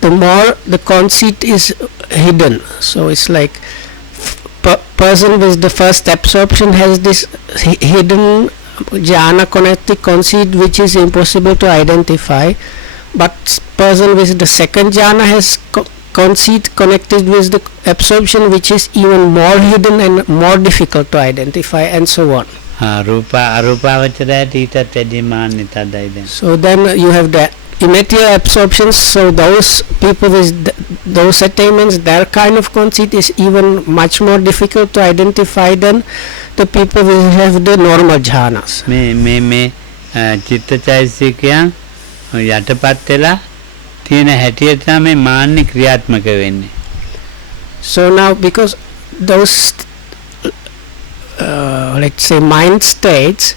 the more the conceit is hidden. So it's like person with the first absorption has this hidden jhana connected conceit which is impossible to identify, but person with the second jhana has conceit connected with the absorption which is even more hidden and more difficult to identify, and so on. අරූපාවචරයට ඊටත් වැඩි මාන්නය තදයි දැන්. So then you have the immaterial absorptions. So those people with those attainments, their kind of conceit is even much more difficult to identify than the people who have the normal jhanas. මේ චිත්තචෛතසිකයන් යටපත් වෙලා තියෙන හැටියට තමයි මාන්නේ ක්‍රියාත්මක වෙන්නේ. So now because those let's say mind states,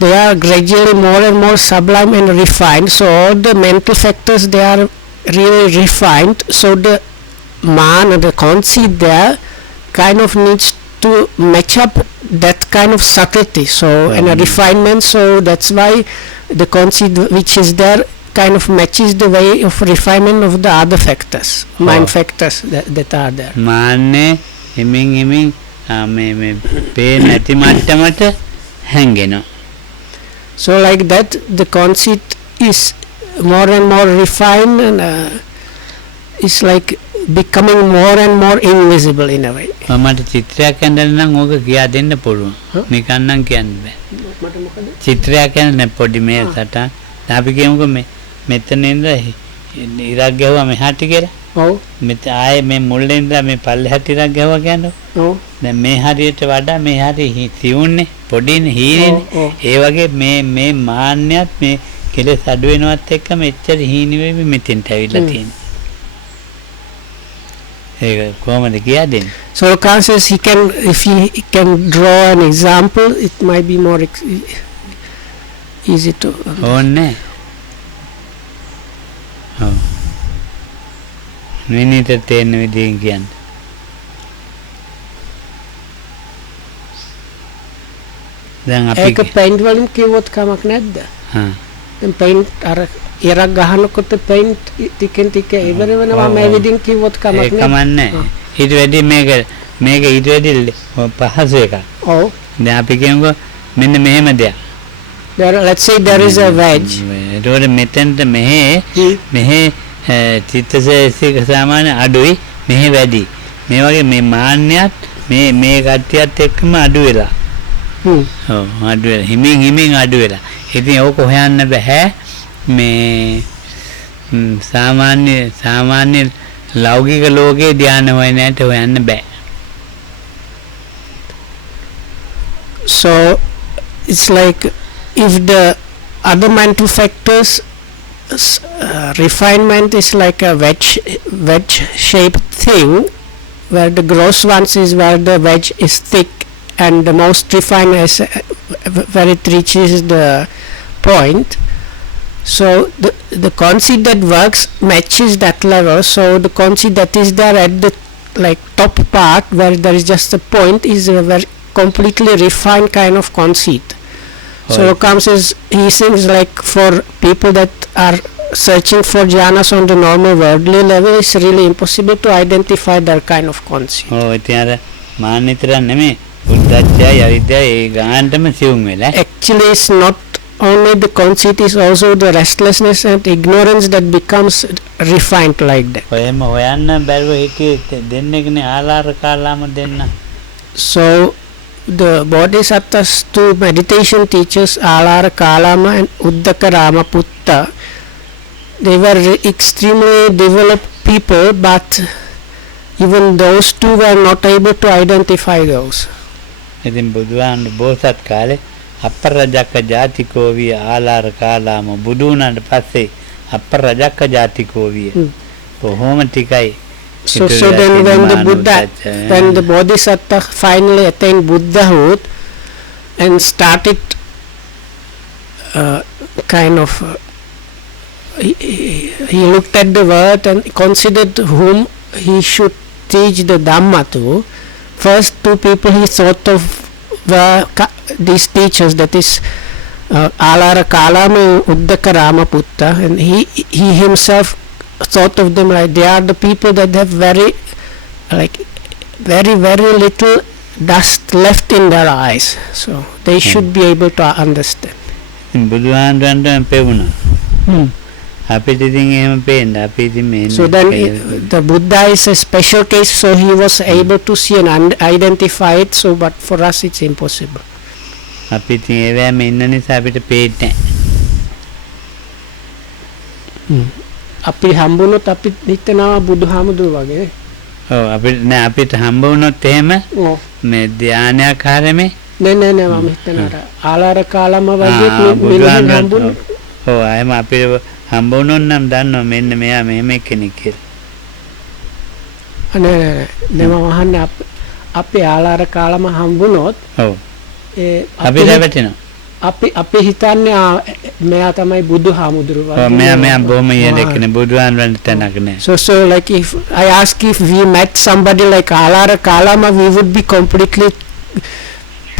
they are gradually more and more sublime and refined. So all the mental factors, they are really refined. So the man, the conceit there kind of needs to match up that kind of subtlety. So and a refinement. So that's why the conceit which is there kind of matches the way of refinement of the other factors, mind factors that are there. මාන්නේ හිමින් මේ පේන නැති මට්ටමට හැංගෙනවා. So like that, the conceit is more and more refined, and it's like becoming more and more invisible in a way. මට චිත්‍රයක් ඇඳලා නම් ඕක කියා දෙන්න පුළුවන්. නිකන් නම් කියන්න බෑ. චිත්‍රයක් ඇඳලා පොඩි මේ සටහන්. අපි කියමුකෝ මෙතන ඉඳලා ඉරක් ගැහුවා මෙහාට කියලා. ඔව්. මෙත ආයේ මේ මුල්ලේ ඉඳලා මේ පල්ලෙහාට ඉරක් ගැහුවා කියන්නේ. ඔව්. දැන් මේ හරියට වඩා මේ හරිය තියුන්නේ පොඩිනේ හීනෙන්නේ. ඒ වගේ මේ මාන්නයත් මේ කෙලෙස් අඩු වෙනවත් එක්ක මෙච්චර හීනි වෙවි මෙතෙන්ට ඇවිල්ලා තියෙනවා. ඒක කොහොමද කියා දෙන්නේ? So Khan says he can, if he can draw an example, it might be more easy to. ඕන්නේ. ඔව්. මිනිට තේන්න විදිහින් කියන්න. දැන් අපි ඒක paint වලින් කිව්වොත් කමක් නැද්ද? හා දැන් paint අර ඉරක් ගහනකොට paint ටිකෙන් ටික ඉවර වෙනවා මේ විදිහින් කිව්වොත් කමක් ඒක නැද්ද? කමන්නේ. ඊට වැඩි මේක ඊට වැඩි පහසු එකක්. ඔව්. දැන් අපි කියමුකෝ මෙන්න මෙහෙම දෙයක්. Let's say there is a wedge. ඒතකොට මෙතෙන්ට මෙහෙ චිත්තසේසික සාමාන්‍ය අඩුයි මෙහෙ වැඩි. මේ වගේ මේ මාන්නයත් මේ කට්ටියත් එක්කම අඩු වෙලා. ඔව් අඩු වෙලා හිමින් අඩු වෙලා. ඉතින් ඕක හොයන්න බෑ මේ සාමාන්‍ය ලෞකික ලෝකේ ධ්‍යාන හොයන්නට හොයන්න බෑ. So it's like if the other mental factors refinement is like a wedge shaped thing, where the gross ones is where the wedge is thick and the most refined is where it reaches the point. So the conceit that works matches that level. So the conceit that is there at the like top part where there is just a point is a very completely refined kind of conceit. So comes as he seems like for people that are searching for jhanas on the normal worldly level, it's really impossible to identify that kind of conceit. ඔව් ඉතින් අර මාන්නිතර නෙමෙයි බුද්ධත්වය අවිද්‍යාව ඒ ගානටම සිවුම් වෙලා. Actually it's not only the conceit, is also the restlessness and ignorance that becomes refined like that. ඔයම හොයන්න බැරුව හිටියේ දෙන්නෙක්නේ ආලාර කාලාම දෙන්න. So the bodhisattvas, two meditation teachers, Alara Kalama and Uddaka Ramaputta, they were extremely developed people, but even those two were not able to identify those. ඉතින් බුදුහාමුදුරුවෝ බෝසත් කාලේ අපරජක්ක ජාතිකෝ විය ආලාර කාලාම බුදු වුණාට පස්සේ අපරජක්ක ජාතිකෝ විය. කොහොම ටිකයි. So then when the bodhisattva finally attained Buddhahood and started kind of he looked at the world and considered whom he should teach the Dhamma to. First two people he thought of were these teachers, that is Alara Kalama and Uddaka Ramaputta, and he himself thought of them like they are the people that have very little dust left in their eyes, so they should be able to understand. බුදුහාමුදුරන්ට පෙවුණා. අපිට ඉතින් එහෙම පේන්න අපි ඉතින් මේ So then the Buddha is a special case, so he was able to see and identify it, so but for us it's impossible. අපි ඉතින් ඒවැම ඉන්න නිසා අපිට පේන්නේ නැහැ. අපි හම්බුනොත් අපි හිතනවා බුදුහාමුදුරු වගේ. ඔව් අපිට හම්බ වුණොත් එහෙම මේ ධානයක් ආරමේ නෑ මම හිතනවා අර ආලාර කාලම වගේ මිනිහෙක් හම්බුනොත්. ඔව් එහෙම අපිට හම්බ වුණොත් නම් දන්නවා මෙන්න මෙයා මෙහෙම කෙනෙක් කියලා. නෑ මම අහන්නේ අපි ආලාර කාලම හම්බුනොත් ඔව් අපි දැවටෙනවා. අපි හිතන්නේ මෙයා තමයි බුදුහාමුදුරු වගේ. ඔව් මෙයා බොහොම යෙදෙකනේ බුදුහාමුදුරන්ට තැනක් නෑ. So like if I ask if we met somebody like Alara Kalama, we would be completely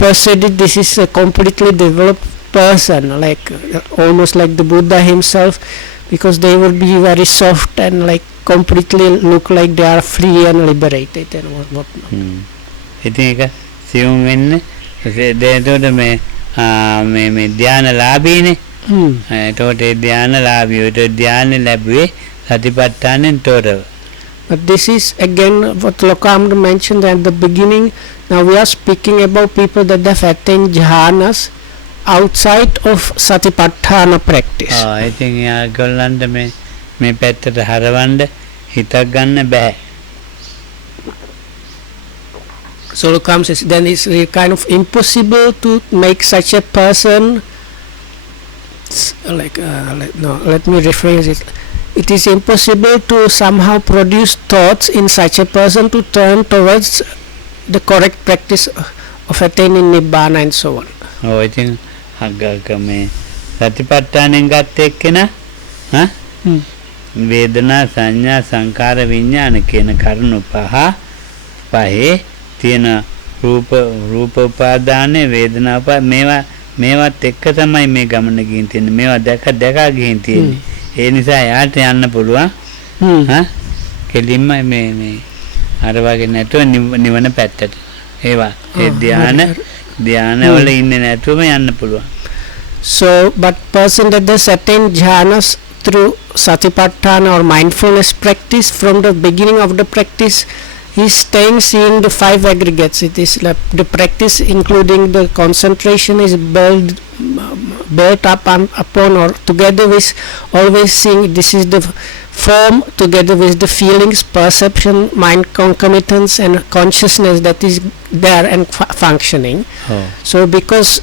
persuaded this is a completely developed person, like almost like the Buddha himself, because they would be very soft and like completely look like they are free and liberated and what not. ඉතින් ඒක සියුම් වෙන්නේ දෙතොට මේ ධානලාභීනේ. එතකොට ඒ ධානලාභියට ධාන ලැබුවේ සතිපට්ඨානෙන් තොරව. But this is again what Lokamda mentioned at the beginning. Now we are speaking about people that have attained jhanas outside of satipatthana practice. ඉතින් යාගොල්ලන්ට මේ පැත්තට හරවන්න හිතක් ගන්න බෑ. So Lokam says then it's kind of impossible to make such a person let me rephrase it. it is impossible to somehow produce thoughts in such a person to turn towards the correct practice of attaining nibbana and so on. ඔය ඉතින් හග්ගක මේ සතිපට්ඨානෙන් ගත්ත එක්කෙනා වේදනා සංඥා සංකාර විඥාන කියන කරුණු පහේ තියෙන රූප උපාදානේ වේදනා මේවත් එක්ක තමයි මේ ගමන ගිහින් තියෙන්නේ. මේවා දැක ගිහින් තියෙන්නේ. ඒ නිසා යාට යන්න පුළුවන්. කෙලින්ම මේ අර වගේ නැතුව නිවන පැත්තට. ඒවා ඒ ධානය වල ඉන්නේ නැතුවම යන්න පුළුවන්. So, but person that does attain jhanas through satipatthana or mindfulness practice, from the beginning of the practice, he is staying seeing the 5 aggregates. It is like the practice, including the concentration, is built upon or together with always seeing. This is the form together with the feelings, perception, mind concomitance, and consciousness that is there and functioning. So, because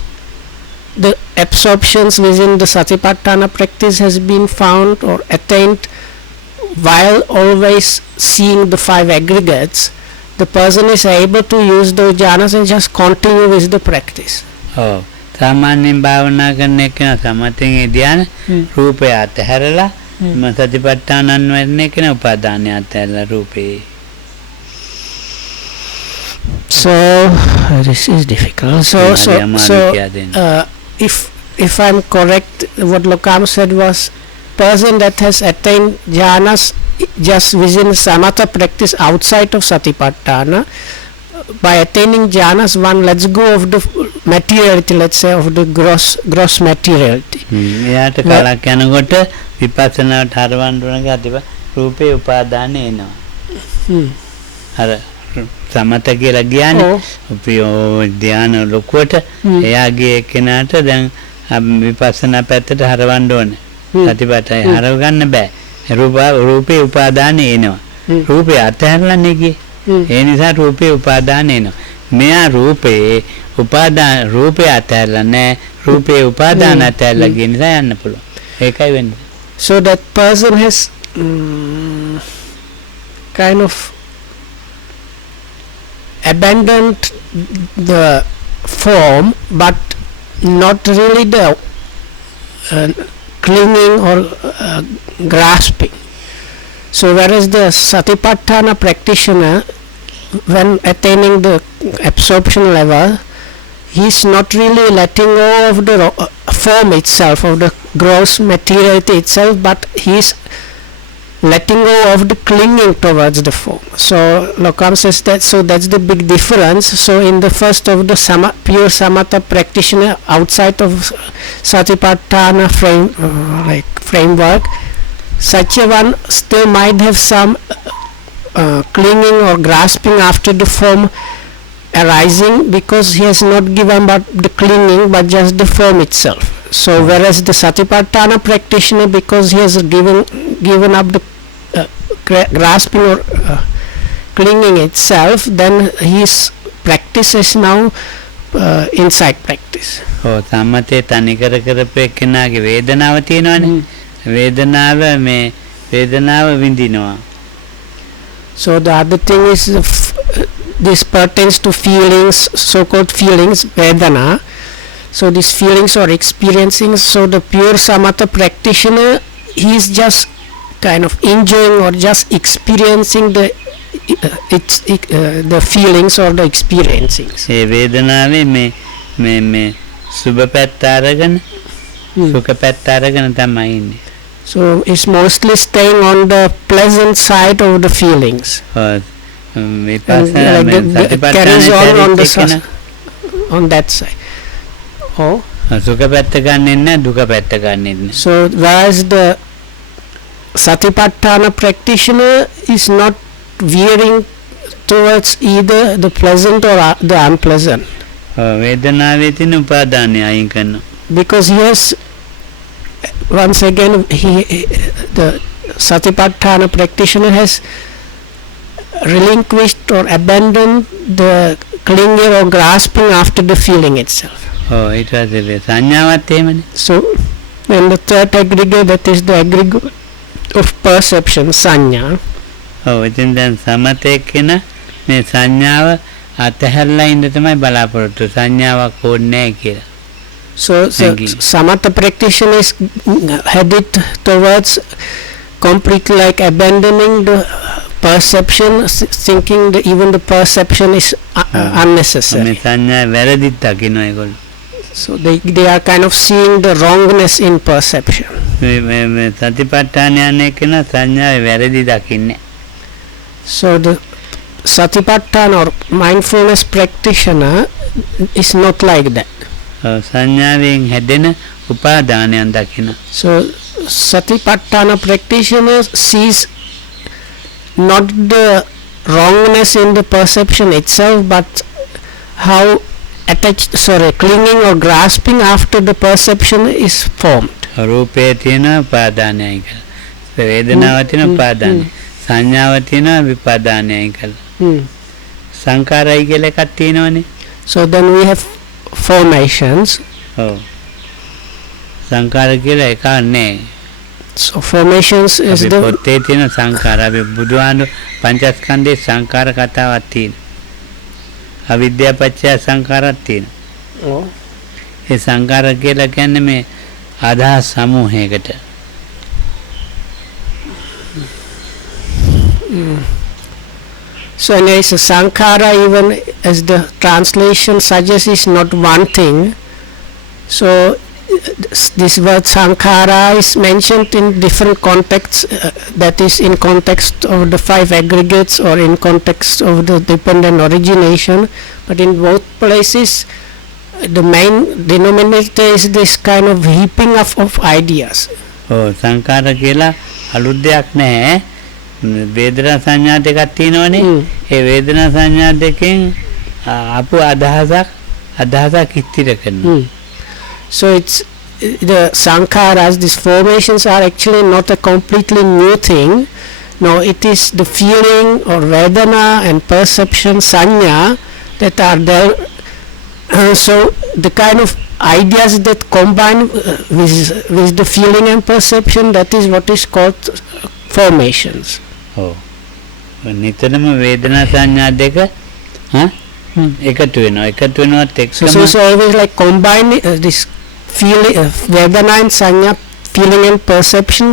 the absorptions within the satipatthana practice has been found or attained while always seeing the 5 aggregates, the person is able to use those jhanas and just continue with the practice. සාමාන්‍යයෙන් භාවනා කරන එක්කෙනා සමතෙන් ඒ ධ්‍යාන රූපය අතහැරලා සතිපට්ඨානන් වෙන එකන උපාදානය අතහැරලා රූපේ. So this is difficult. If I'm correct, what Lokam said was, person that has attained jhanas just within samatha practice outside of satipatthana, by attaining jhanas one lets go of the materiality, let's say of the gross materiality. එයාට කලක් යනකොට විපස්සනාට හරවන්න ඕන ගතිය රූපේ උපාදානේ එනවා. අර සමත කියලා කියන්නේ ධ්‍යාන ලොකුවට එයාගේ කෙනාට දැන් විපස්සනා පැත්තට හරවන්න ඕනේ. සතිපට්ඨානය හරව ගන්න බෑ. රූපේ උපාදානේ එනවා. රූපේ අතහැරලා නෙගියේ. ඒ නිසා රූපේ උපාදානේ එනවා. මෙයා රූපේ අතහැරලා නැහැ. රූපේ උපාදාන අතහැරලා ගිය නිසා යන්න පුළුවන්. ඒකයි වෙන්නේ. So that person has kind of abandoned the form, but not really the clinging or grasping. So whereas the satipatthana practitioner, when attaining the absorption level, he is not really letting go of the form itself, of the gross materiality itself, but he is letting go of the clinging towards the form. So Lokam says that, so that's the big difference. So in the first of the pure samatha practitioner outside of satipatthana framework, such a one still might have some clinging or grasping after the form arising, because he has not given up the clinging but just the form itself. So whereas the satipatthana practitioner, because he has given up the grasping or clinging itself, then his practice is now insight practice. සම්මතේ තනි කරපු එක්කෙනාගේ වේදනාව තියෙනවනේ. වේදනාව විඳිනවා. So the other thing is this pertains to feelings, so-called feelings, vedana. So these feelings or experiencing, so the pure samatha practitioner, he is just kind of enjoying or just experiencing the feelings or the experiencings. ඒ වේදනාවේ මේ සුබ පැත්ත අරගෙන සුඛ පැත්ත අරගෙන තමයි ඉන්නේ. So it's mostly staying on the pleasant side of the feelings. Carries on that side. සුඛ පැත්ත ගන්නෙ නැහැ, දුක පැත්ත ගන්නෙ නැහැ. So whereas the satipatthana practitioner is not veering towards either the pleasant or the unpleasant. වේදනාවේ තියෙන උපාදානය අයින් කරනවා. Because he has, once again, the satipatthana practitioner has relinquished or abandoned the clinging or grasping after the feeling itself. ඊට පස්සේ සංඥාවත් එහෙමනේ. So then the third aggregate, that is the of perception, sanya. ඔව් ඉතින් දැන් සමතේ කියන මේ සංඥාව අතහැරලා ඉන්න තමයි බලාපොරොත්තු සංඥාවක් ඕනේ නැහැ කියලා. So Thank you. samatha practitioners headed towards completely like abandoning the perception, thinking that even the perception is unnecessary. මේ සංඥා වැරදිත් දකින්න ඒගොල්ලෝ. So they are kind of seeing the wrongness in perception. මේ සතිපට්ඨානයන් කියන සංඥාවේ වැරදි දකින්නේ. So the satipatthana or mindfulness practitioner is not like that. සංඥාවෙන් හැදෙන උපාදානයන් දකින්න. So satipatthana practitioner sees not the wrongness in the perception itself, but how clinging or grasping after the perception is formed. රූපේ තියෙන උපාදානයයි කියලා. වේදනාව තියෙන උපාදානයි. සංඥාව තියෙන විපාදානයයි කියලා. සංකාරයි කියලා එකක් තියෙනවනේ. So then we have formations. ඔව්. සංකාර කියලා එකක් නැහැ. So formations is අපි the පොතේ තියෙන සංකාර අපි බුදුහාමුදුරු පංචස්කන්ධේ සංකාර කතාවක් තියෙනවා. අවිද්‍යාව පත්‍ය සංකාරයක් තියෙනවා. oh. ඒ සංකාර කියලා කියන්නේ මේ අදහස් සමූහයකට. So there is a sankhara, even as the translation suggests, is not one thing. So this word sankhara is mentioned in different contexts, that is in context of the five aggregates or in context of the dependent origination, but in both places the main denominator is this kind of heaping up of ideas. ඔව් සංකාර කියලා අලුත් දෙයක් නැහැ. වේදනා සංඥා දෙකක් තියෙනවනේ. ඒ වේදනා සංඥා දෙකෙන් අපු අදහසක් ඉතිර කරනවා. So it's the sankharas, these formations are actually not a completely new thing. No, it is the feeling or vedana and perception sanya that are there. So the kind of ideas that combine with the feeling and perception, that is what is called formations. ඔව්. නිතරම වේදනා සංඥා දෙක එකතු වෙනවා. එකතු වෙනවත් So එක්කම it's always like combining this feeling, vedana and sanya, feeling and perception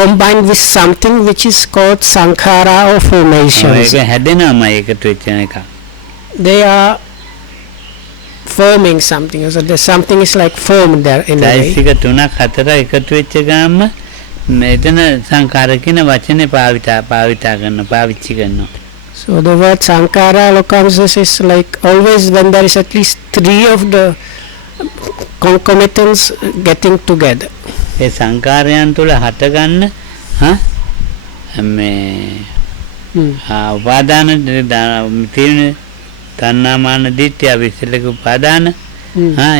combined with something which is called sankhara or formations. ඒක හැදෙනවම එකතු වෙච්ච එක. They are forming something, so there's something is like formed there in a way. යිසික තුනක් හතර එකතු වෙච්ච ගාම මෙතන සංකාර කියන වචනේ පාවිච්චි කරනවා. So the word sankhara lokamsas is like always when there is at least three of the concomitants getting together. ඒ සංකාරයන් තුල හටගන්න මේ උපාදාන තියෙන තණ්හාමාන දිට්ඨිය විශ්ලේෂක උපාදාන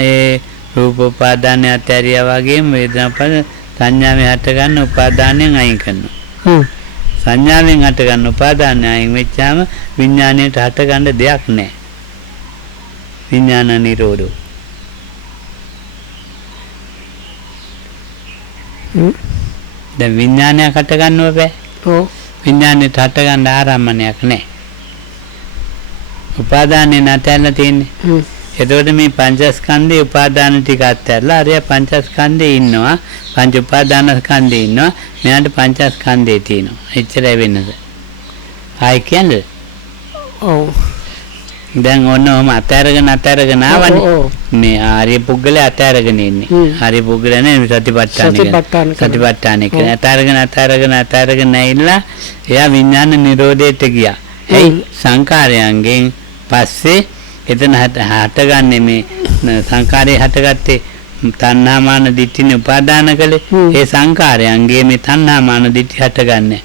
ඒ රූප උපාදානය ඇතරියා වගේම වේදනා පද සංඥාවෙන් හටගන්න උපාදානයෙන් අයින් කරනවා. සංඥාවෙන් හටගන්න උපාදානය අයින් වෙච්චාම විඥාණයට හටගන්න දෙයක් නැහැ. විඥාන නිරෝධෝ. දැන් විඥානයක් හටගන්නව බෑ. ඔව්. විඥාණයට හටගන්න ආරම්මණයක් නැහැ. උපාදානේ නැතැල්ලා තියෙන්නේ. එතකොට මේ පංචස්කන්ධේ උපාදාන ටික අත්හැරලා අරය පංචස්කන්ධේ ඉන්නවා. පංච උපාදාන ස්කන්ධේ ඉන්නවා. මෙයාට පංචස්කන්ධේ තියෙනවා. එච්චරයි වෙනස. ආයි කියන්නේ. ඔව්. දැන් ඔන්නෝම අත්හැරගෙන ආවනේ. මේ ආර්ය පුද්ගලයා අත්හැරගෙන ඉන්නේ. ආර්ය පුද්ගලයා නේ සතිපට්ඨාන කියන. අත්හැරගෙන ඇවිල්ලා එයා විඥාන නිරෝධයට ගියා. ඒ සංකාරයන්ගෙන් පස්සේ එතන හටගන්නේ මේ සංකාරයේ හටගත්තේ තණ්හාමාන දිට්ඨිනේ උපාදාන කළේ. ඒ සංකාරයන්ගේ මේ තණ්හාමාන දිට්ඨි හටගන්නේ.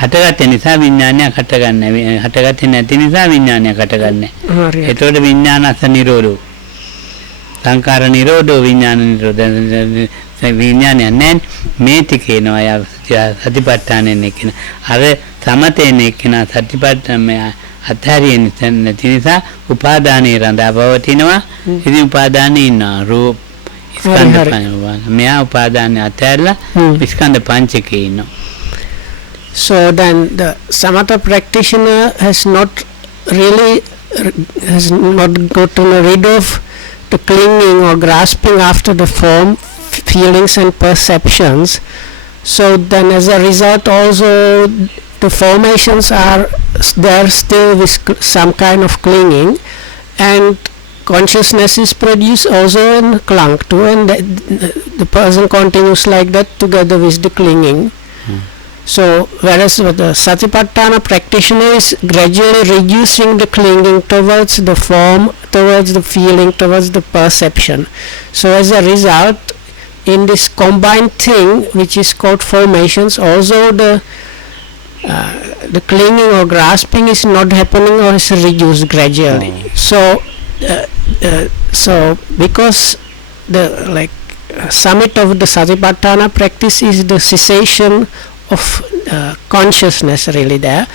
හටගත්තේ නිසා විඥානයක් හටගන්නේ. හටගත්තේ නැති නිසා විඥානයක් හටගන්නේ. එතකොට විඥානස නිරෝධෝ. සංකාර නිරෝධෝ විඥාන නිරෝධෝ. විඥානය නැහැ මේ ටිකේනවා යා සතිපට්ඨානෙන්නේ කියන. අර සමතේනේ කියන සතිපට්ඨාන අත්හැරියෙන් නැති නිසා උපාදානේ රඳා පවතිනවා. ඉතින් උපාදානේ ඉන්නවා රූප ස්කන්ධ පංච. මෙයා උපාදානේ අත්හැරලා ස්කන්ධ පංචකේ ඉන්නවා. So then the samatha practitioner has not really has not gotten rid of the clinging or grasping after the form, feelings and perceptions. So then as a result also the formations are there still with some kind of clinging, and consciousness is produced also and clung to, and the person continues like that together with the clinging. So whereas the Satipatthana practitioner is gradually reducing the clinging towards the form, towards the feeling, towards the perception. So as a result, in this combined thing which is called formations, also the clinging or grasping is not happening or is reduced gradually. So because the summit of the Satipatthana practice is the cessation of consciousness really there,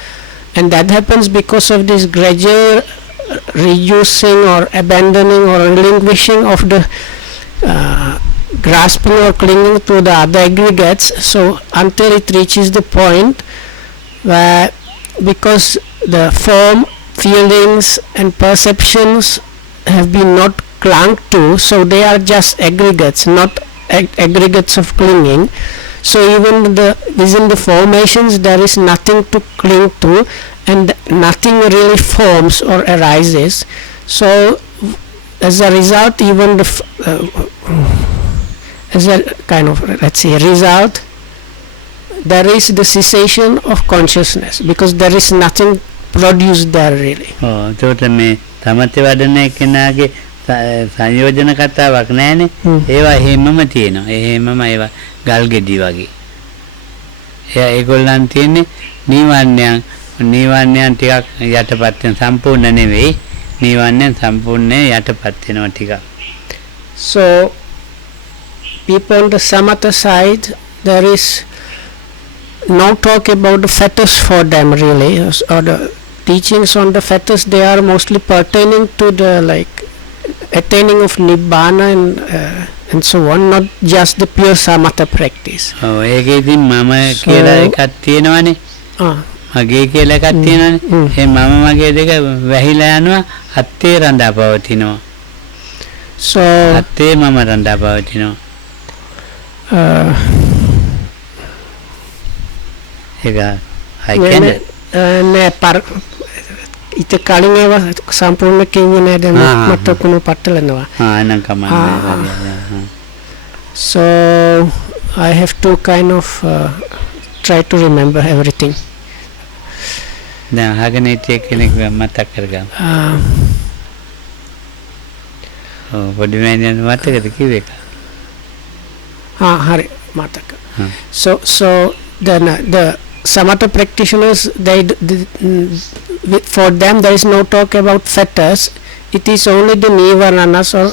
and that happens because of this gradual reducing or abandoning or relinquishing of the grasping or clinging to the other aggregates. So until it reaches the point where, because the form, feelings and perceptions have been not clung to, so they are just aggregates, not aggregates of clinging. So even within the formations there is nothing to cling to, and nothing really forms or arises. So as a result, even as a kind of, let's say, result, there is the cessation of consciousness, because there is nothing produced there really. එතකොට මේ තමත්‍ය වඩන කෙනාගේ සංයෝජන කතාවක් නැහැනේ. ඒවා හැමම තියෙනවා. ඒ හැමම ඒවා ගල් ගෙඩි වගේ. ඒගොල්ලන් තියෙන්නේ නීවරණයන් ටිකක් යටපත් වෙන, සම්පූර්ණ නෙවෙයි. නීවරණයන් සම්පූර්ණ යටපත් වෙනවා ටිකක්. So people on the samatha side, there is no talk about the fetters for them really, or the teachings on the fetters, they are mostly pertaining to the attaining of nibbana and so on, not just the pure samatha practice. ඒකේ ඉතින් මම කියලා එකක් තියෙනවනේ. මගේ කියලා එකක් තියෙනවනේ. ඒ මම මගේ දෙක වැහිලා යනවා, අත්තේ රඳා පවතිනවා. So අත්තේ මම රඳා පවතිනවා. ඊට කලින් ඒවා සම්පූර්ණ කියන්නේ නෑ, දැන් මට කොහොම පටලනවා. නම් කමන්නේ. So I have to kind of try to remember everything. දැන් අහගෙන හිටිය කෙනෙක් මතක් කරගමු. පොඩි මෑණියන් මතකද කිව්ව එක? හරි මතක. So then the samatha practitioners, for them there is no talk about fetters. It is only the nivaranas or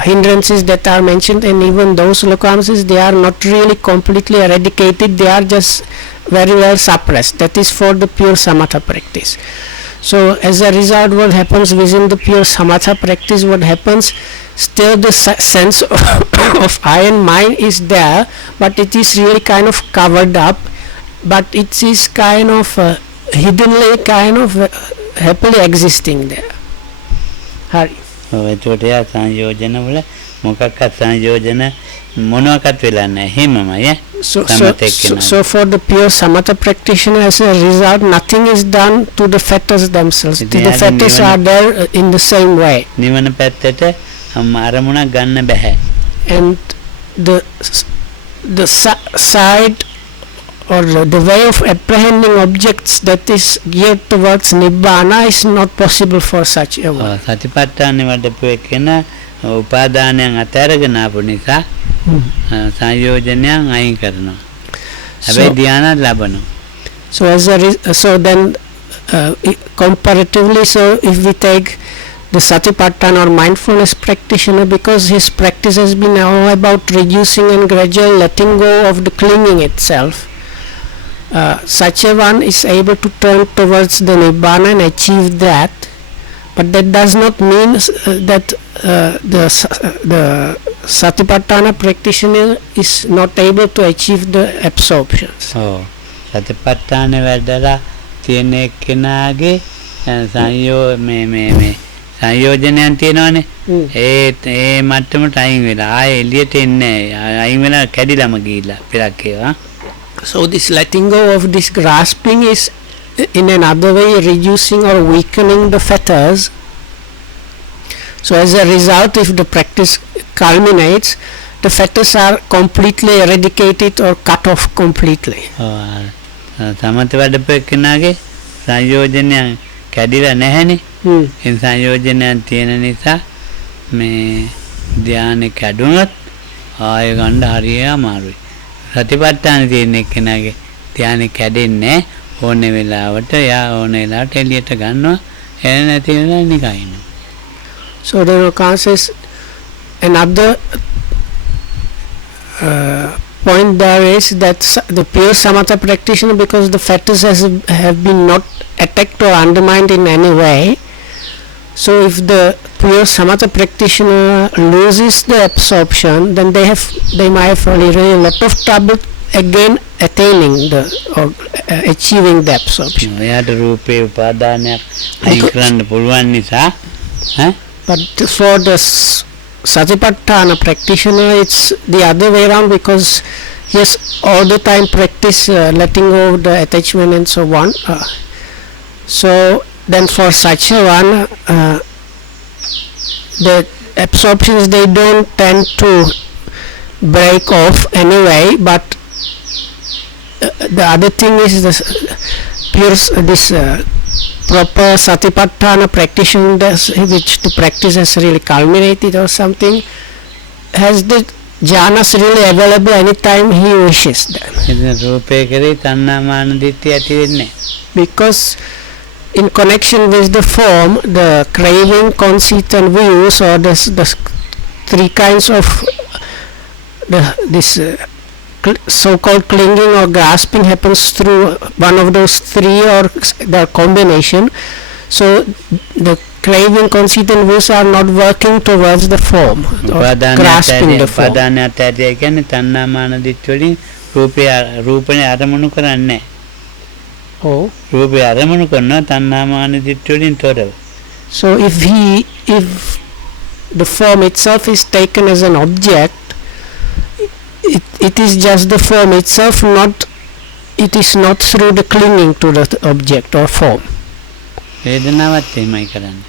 hindrances that are mentioned, and even those lokamsis, they are not really completely eradicated, they are just very well suppressed. That is for the pure samatha practice. So as a result, what happens within the pure samatha practice, what happens, still the sense of I and mine is there, but it is really kind of covered up, but it is kind of hiddenly kind of happily existing there. Hari. එතකොට යා සංයෝජන වල මොකක්වත් සංයෝජන මොනවාක්වත් වෙලා නැහැ හිමමයි. So for the pure samatha practitioner, as a result, nothing is done to the fetters themselves. The fetters are there in the same way. නිවන පැත්තට අරමුණක් ගන්න බෑ. And the side or the way of apprehending objects that is geared towards nibbana is not possible for such a one. සතිපට්ඨානෙ වඩපු එකන උපාදානයන් අතරගෙන ආපු නිසා සංයෝජනයන් අයින් කරනවා. හැබැයි ධ්‍යාන ලැබනවා. So then comparatively, so if we take the Satipatthana or mindfulness practitioner, because his practice has been all about reducing and gradual letting go of the clinging itself, such a one is able to turn towards the nibbana and achieve that, but that does not mean that the Satipatthana practitioner is not able to achieve the absorptions. සතිපට්ඨාන වැඩලා තියෙන එක්කෙනාගේ සංයෝජනයන් තියෙනවානේ. ඒ මට්ටමට අයින් වෙලා ආයේ එළියට එන්නේ නැහැ. අයින් වෙලා කැඩිලාම ගිහිල්ලා පෙරක් ඒවා. So this letting go of this grasping is in another way reducing or weakening the fetters. So as a result, if the practice culminates, the fetters are completely eradicated or cut off completely. සමථ වැඩපෙන්නාගේ සංයෝජනයන් කැඩිලා නැහැනේ. ඒ සංයෝජනයන් තියෙන නිසා මේ ධානය කැඩුනොත් ආය ගන්න හරිය අමාරුයි. සතිපට්ඨාන තියෙන එක්කෙනාගේ ධානය කැඩෙන්නේ ඕනේ වෙලාවට යා ඕනේ වෙලාවට එළියට ගන්නවා. එන නැති වෙලා නිකන් ඉන්නවා. So there is another point there is that the pure samatha practitioner, because the fetters have been not attacked or undermined in any way, so if the pure samatha practitioner loses the absorption, then they might have really a lot of trouble again attaining or achieving the absorption. එයාට රූපේ උපාදානයක් අයින් කරන්න පුළුවන් නිසා but for the Satipatthana practitioner, it's the other way around, because he has all the time practice letting go of the attachment and so on. So then for such a one, the absorptions, they don't tend to break off anyway, but the other thing is this proper Satipatthana practitioner, which the practice has really culminated or something, has the jhanas really available anytime he wishes them. Because in connection with the form, the craving, conceit and views, or the three kinds of this so-called clinging or grasping happens through one of those three or the combination. So the craving, conceit and views are not working towards the form or grasping the form. Oh. So if the form itself is taken as an object, it is just the form itself, it is not through the clinging to the object or form.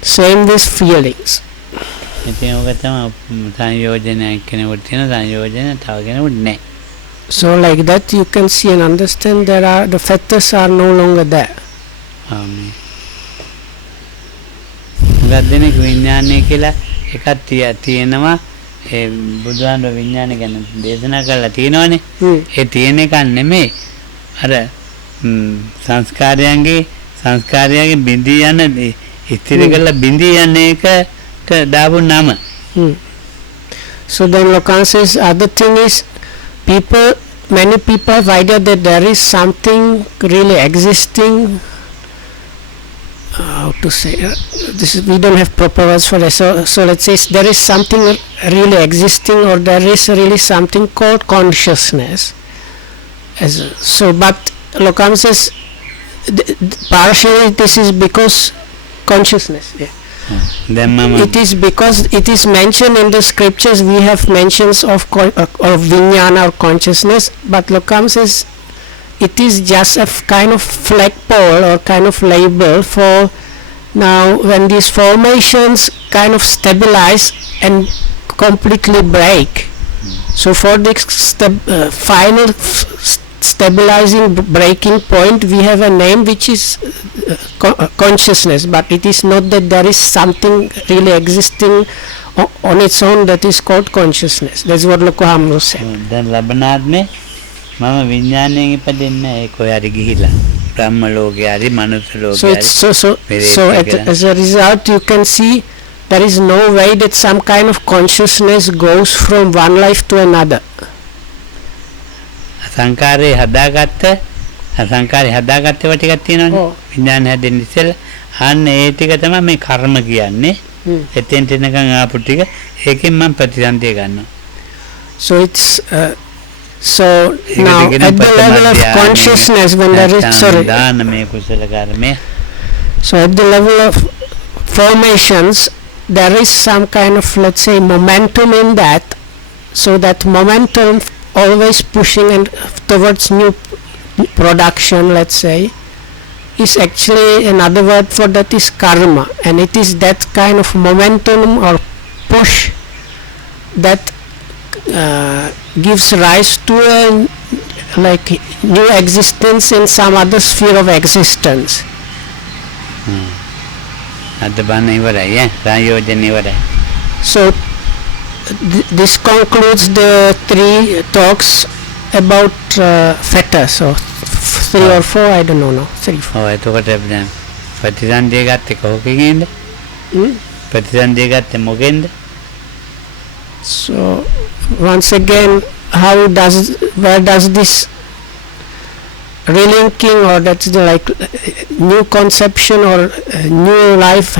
Same with feelings. So like that you can see and understand the fetters are no longer there. ඒ බුදුහාමුදුරුවෝ විඥාන ගැන දේශනා කරලා තියෙනවානේ. ඒ තියෙන එක නෙමෙයි. අර සංස්කාරයන්ගේ බිඳී යන ඉතිරි කරලා බිඳී යන එකට දාපු නම. So then Lokan says other thing is many people have idea that there is something really existing. How to say we don't have proper words for it, so let's say there is something really existing, or there is really something called consciousness. But Lokam says partially this is because consciousness, it is because it is mentioned in the scriptures. We have mentions of vijnana or consciousness, but Lokam says it is just a kind of flagpole or kind of label for now when these formations kind of stabilize and completely break. So for the final stabilizing breaking point, we have a name which is consciousness, but it is not that there is something really existing on its own that is called consciousness. That's what Lokohamro said. Then Labanaadme මම විඥාණයෙන් ඉපදෙන්නේ ඒ කොහරි ගිහිලා බ්‍රහ්ම ලෝකේ හරි මනුස්ස ලෝකේ හරි. So as a result you can see there is no way that some kind of consciousness goes from one life to another. සංකාරේ හදාගත්තව ටිකක් තියෙනවනේ. විඥාන හැදෙන්න ඉස්සෙල්ලා අන්න ඒ ටික තමයි මේ කර්ම කියන්නේ. එතෙන්ට එනකන් ආපු ටික ඒකෙන් මම ප්‍රතිසන්දිය ගන්නවා. So it's So ඒක now දිගින් at the ප්‍රථම level of ධ්‍යානය consciousness, when there is නැත්නම් දානමය කුසල කර්මය so at the level of formations, there is some kind of, let's say, momentum in that, so that momentum always pushing and towards new production, let's say, is actually another word for that is karma, and it is that kind of momentum or push that gives rise to a like new existence in some other sphere of existence. අද බණ ඉවරයි සංයෝජන ඉවරයි. So this concludes the 3 talks about fetters, so 3 or 4, I don't know now, 3, 4. ඔව් එතකොට දැන් ප්‍රතිසන්දිය ගත්තේ කොහොකින්ද? ප්‍රතිසන්දිය ගත්තේ මොකෙන්ද? So once again, where does this relinking, or that's the like new conception or new life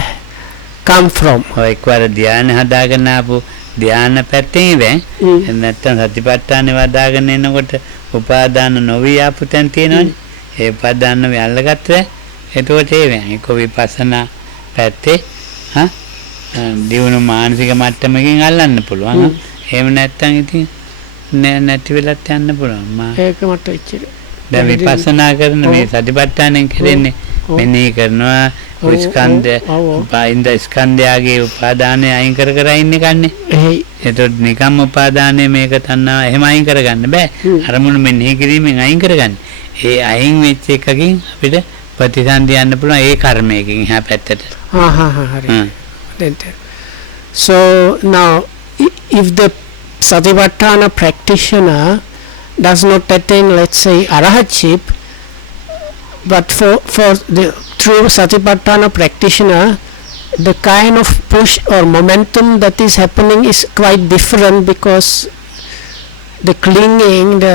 come from? ඔය එක්වර ධ්‍යාන හදාගෙන ආපු ධ්‍යාන පැත්තේ ඉවෙන් නැත්තම් සතිපට්ඨාන වදාගෙන එනකොට උපාදාන නොවි ආපු තැන් තියෙනවනේ. ඒ උපාදාන නොවි අල්ලගත්තා. එතකොට ඒ වෙන ඒක විපස්සනා පැත්තේ දියුණු මානසික මට්ටමකින් අල්ලන්න පුළුවන්. එහෙම නැත්තම් ඉතින් නැති වෙලත් යන්න පුළුවන්. ඒක මට එච්චර දැන් විපස්සනා කරන මේ සතිපට්ඨානෙන් කරන්නේ මෙනෙහි කරනවා ස්කන්ධ බාහින්ද ස්කන්ධයගේ උපාදානය අයින් කර ඉන්නේ කන්නේ. එතකොට නිකම් උපාදානය මේක තණ්හා එහෙම අයින් කරගන්න බෑ. අරමුණු මෙනෙහි කිරීමෙන් අයින් කරගන්න. ඒ අයින් වෙච්ච එකකින් අපිට ප්‍රතිසන්දි යන්න පුළුවන් ඒ කර්මයකින් එහා පැත්තට. හරි. So now if the Satipatthana practitioner does not attain, let's say, arahatship, but for the true Satipatthana practitioner, the kind of push or momentum that is happening is quite different, because the clinging, the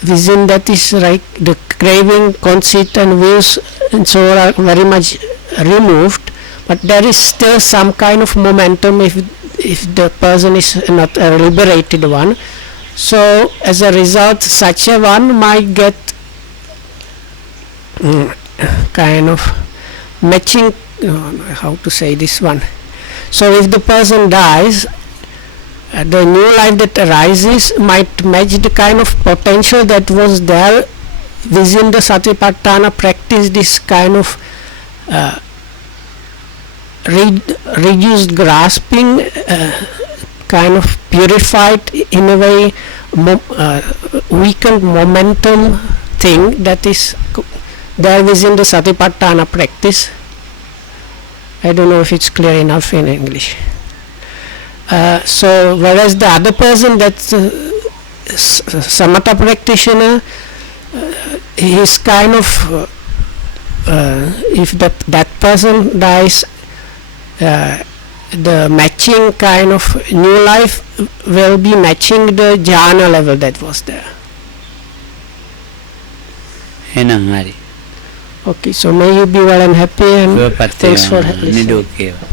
vision that is like the craving, conceit and views and so on are very much removed, but there is still some kind of momentum if the person is not a liberated one. So as a result, such a one might get kind of matching, how to say this one. So if the person dies, the new life that arises might match the kind of potential that was there within the Satipatthana practice, this kind of reduced grasping, kind of purified, in a way weakened momentum thing that is there within the Satipatthana practice. I don't know if it's clear enough in English. So whereas the other person, that's Samatha practitioner, is kind of if that person dies, the matching kind of new life will be matching the jhana level that was there. එහෙනම් හරි. Okay, so may you be well and happy, and thanks for listening.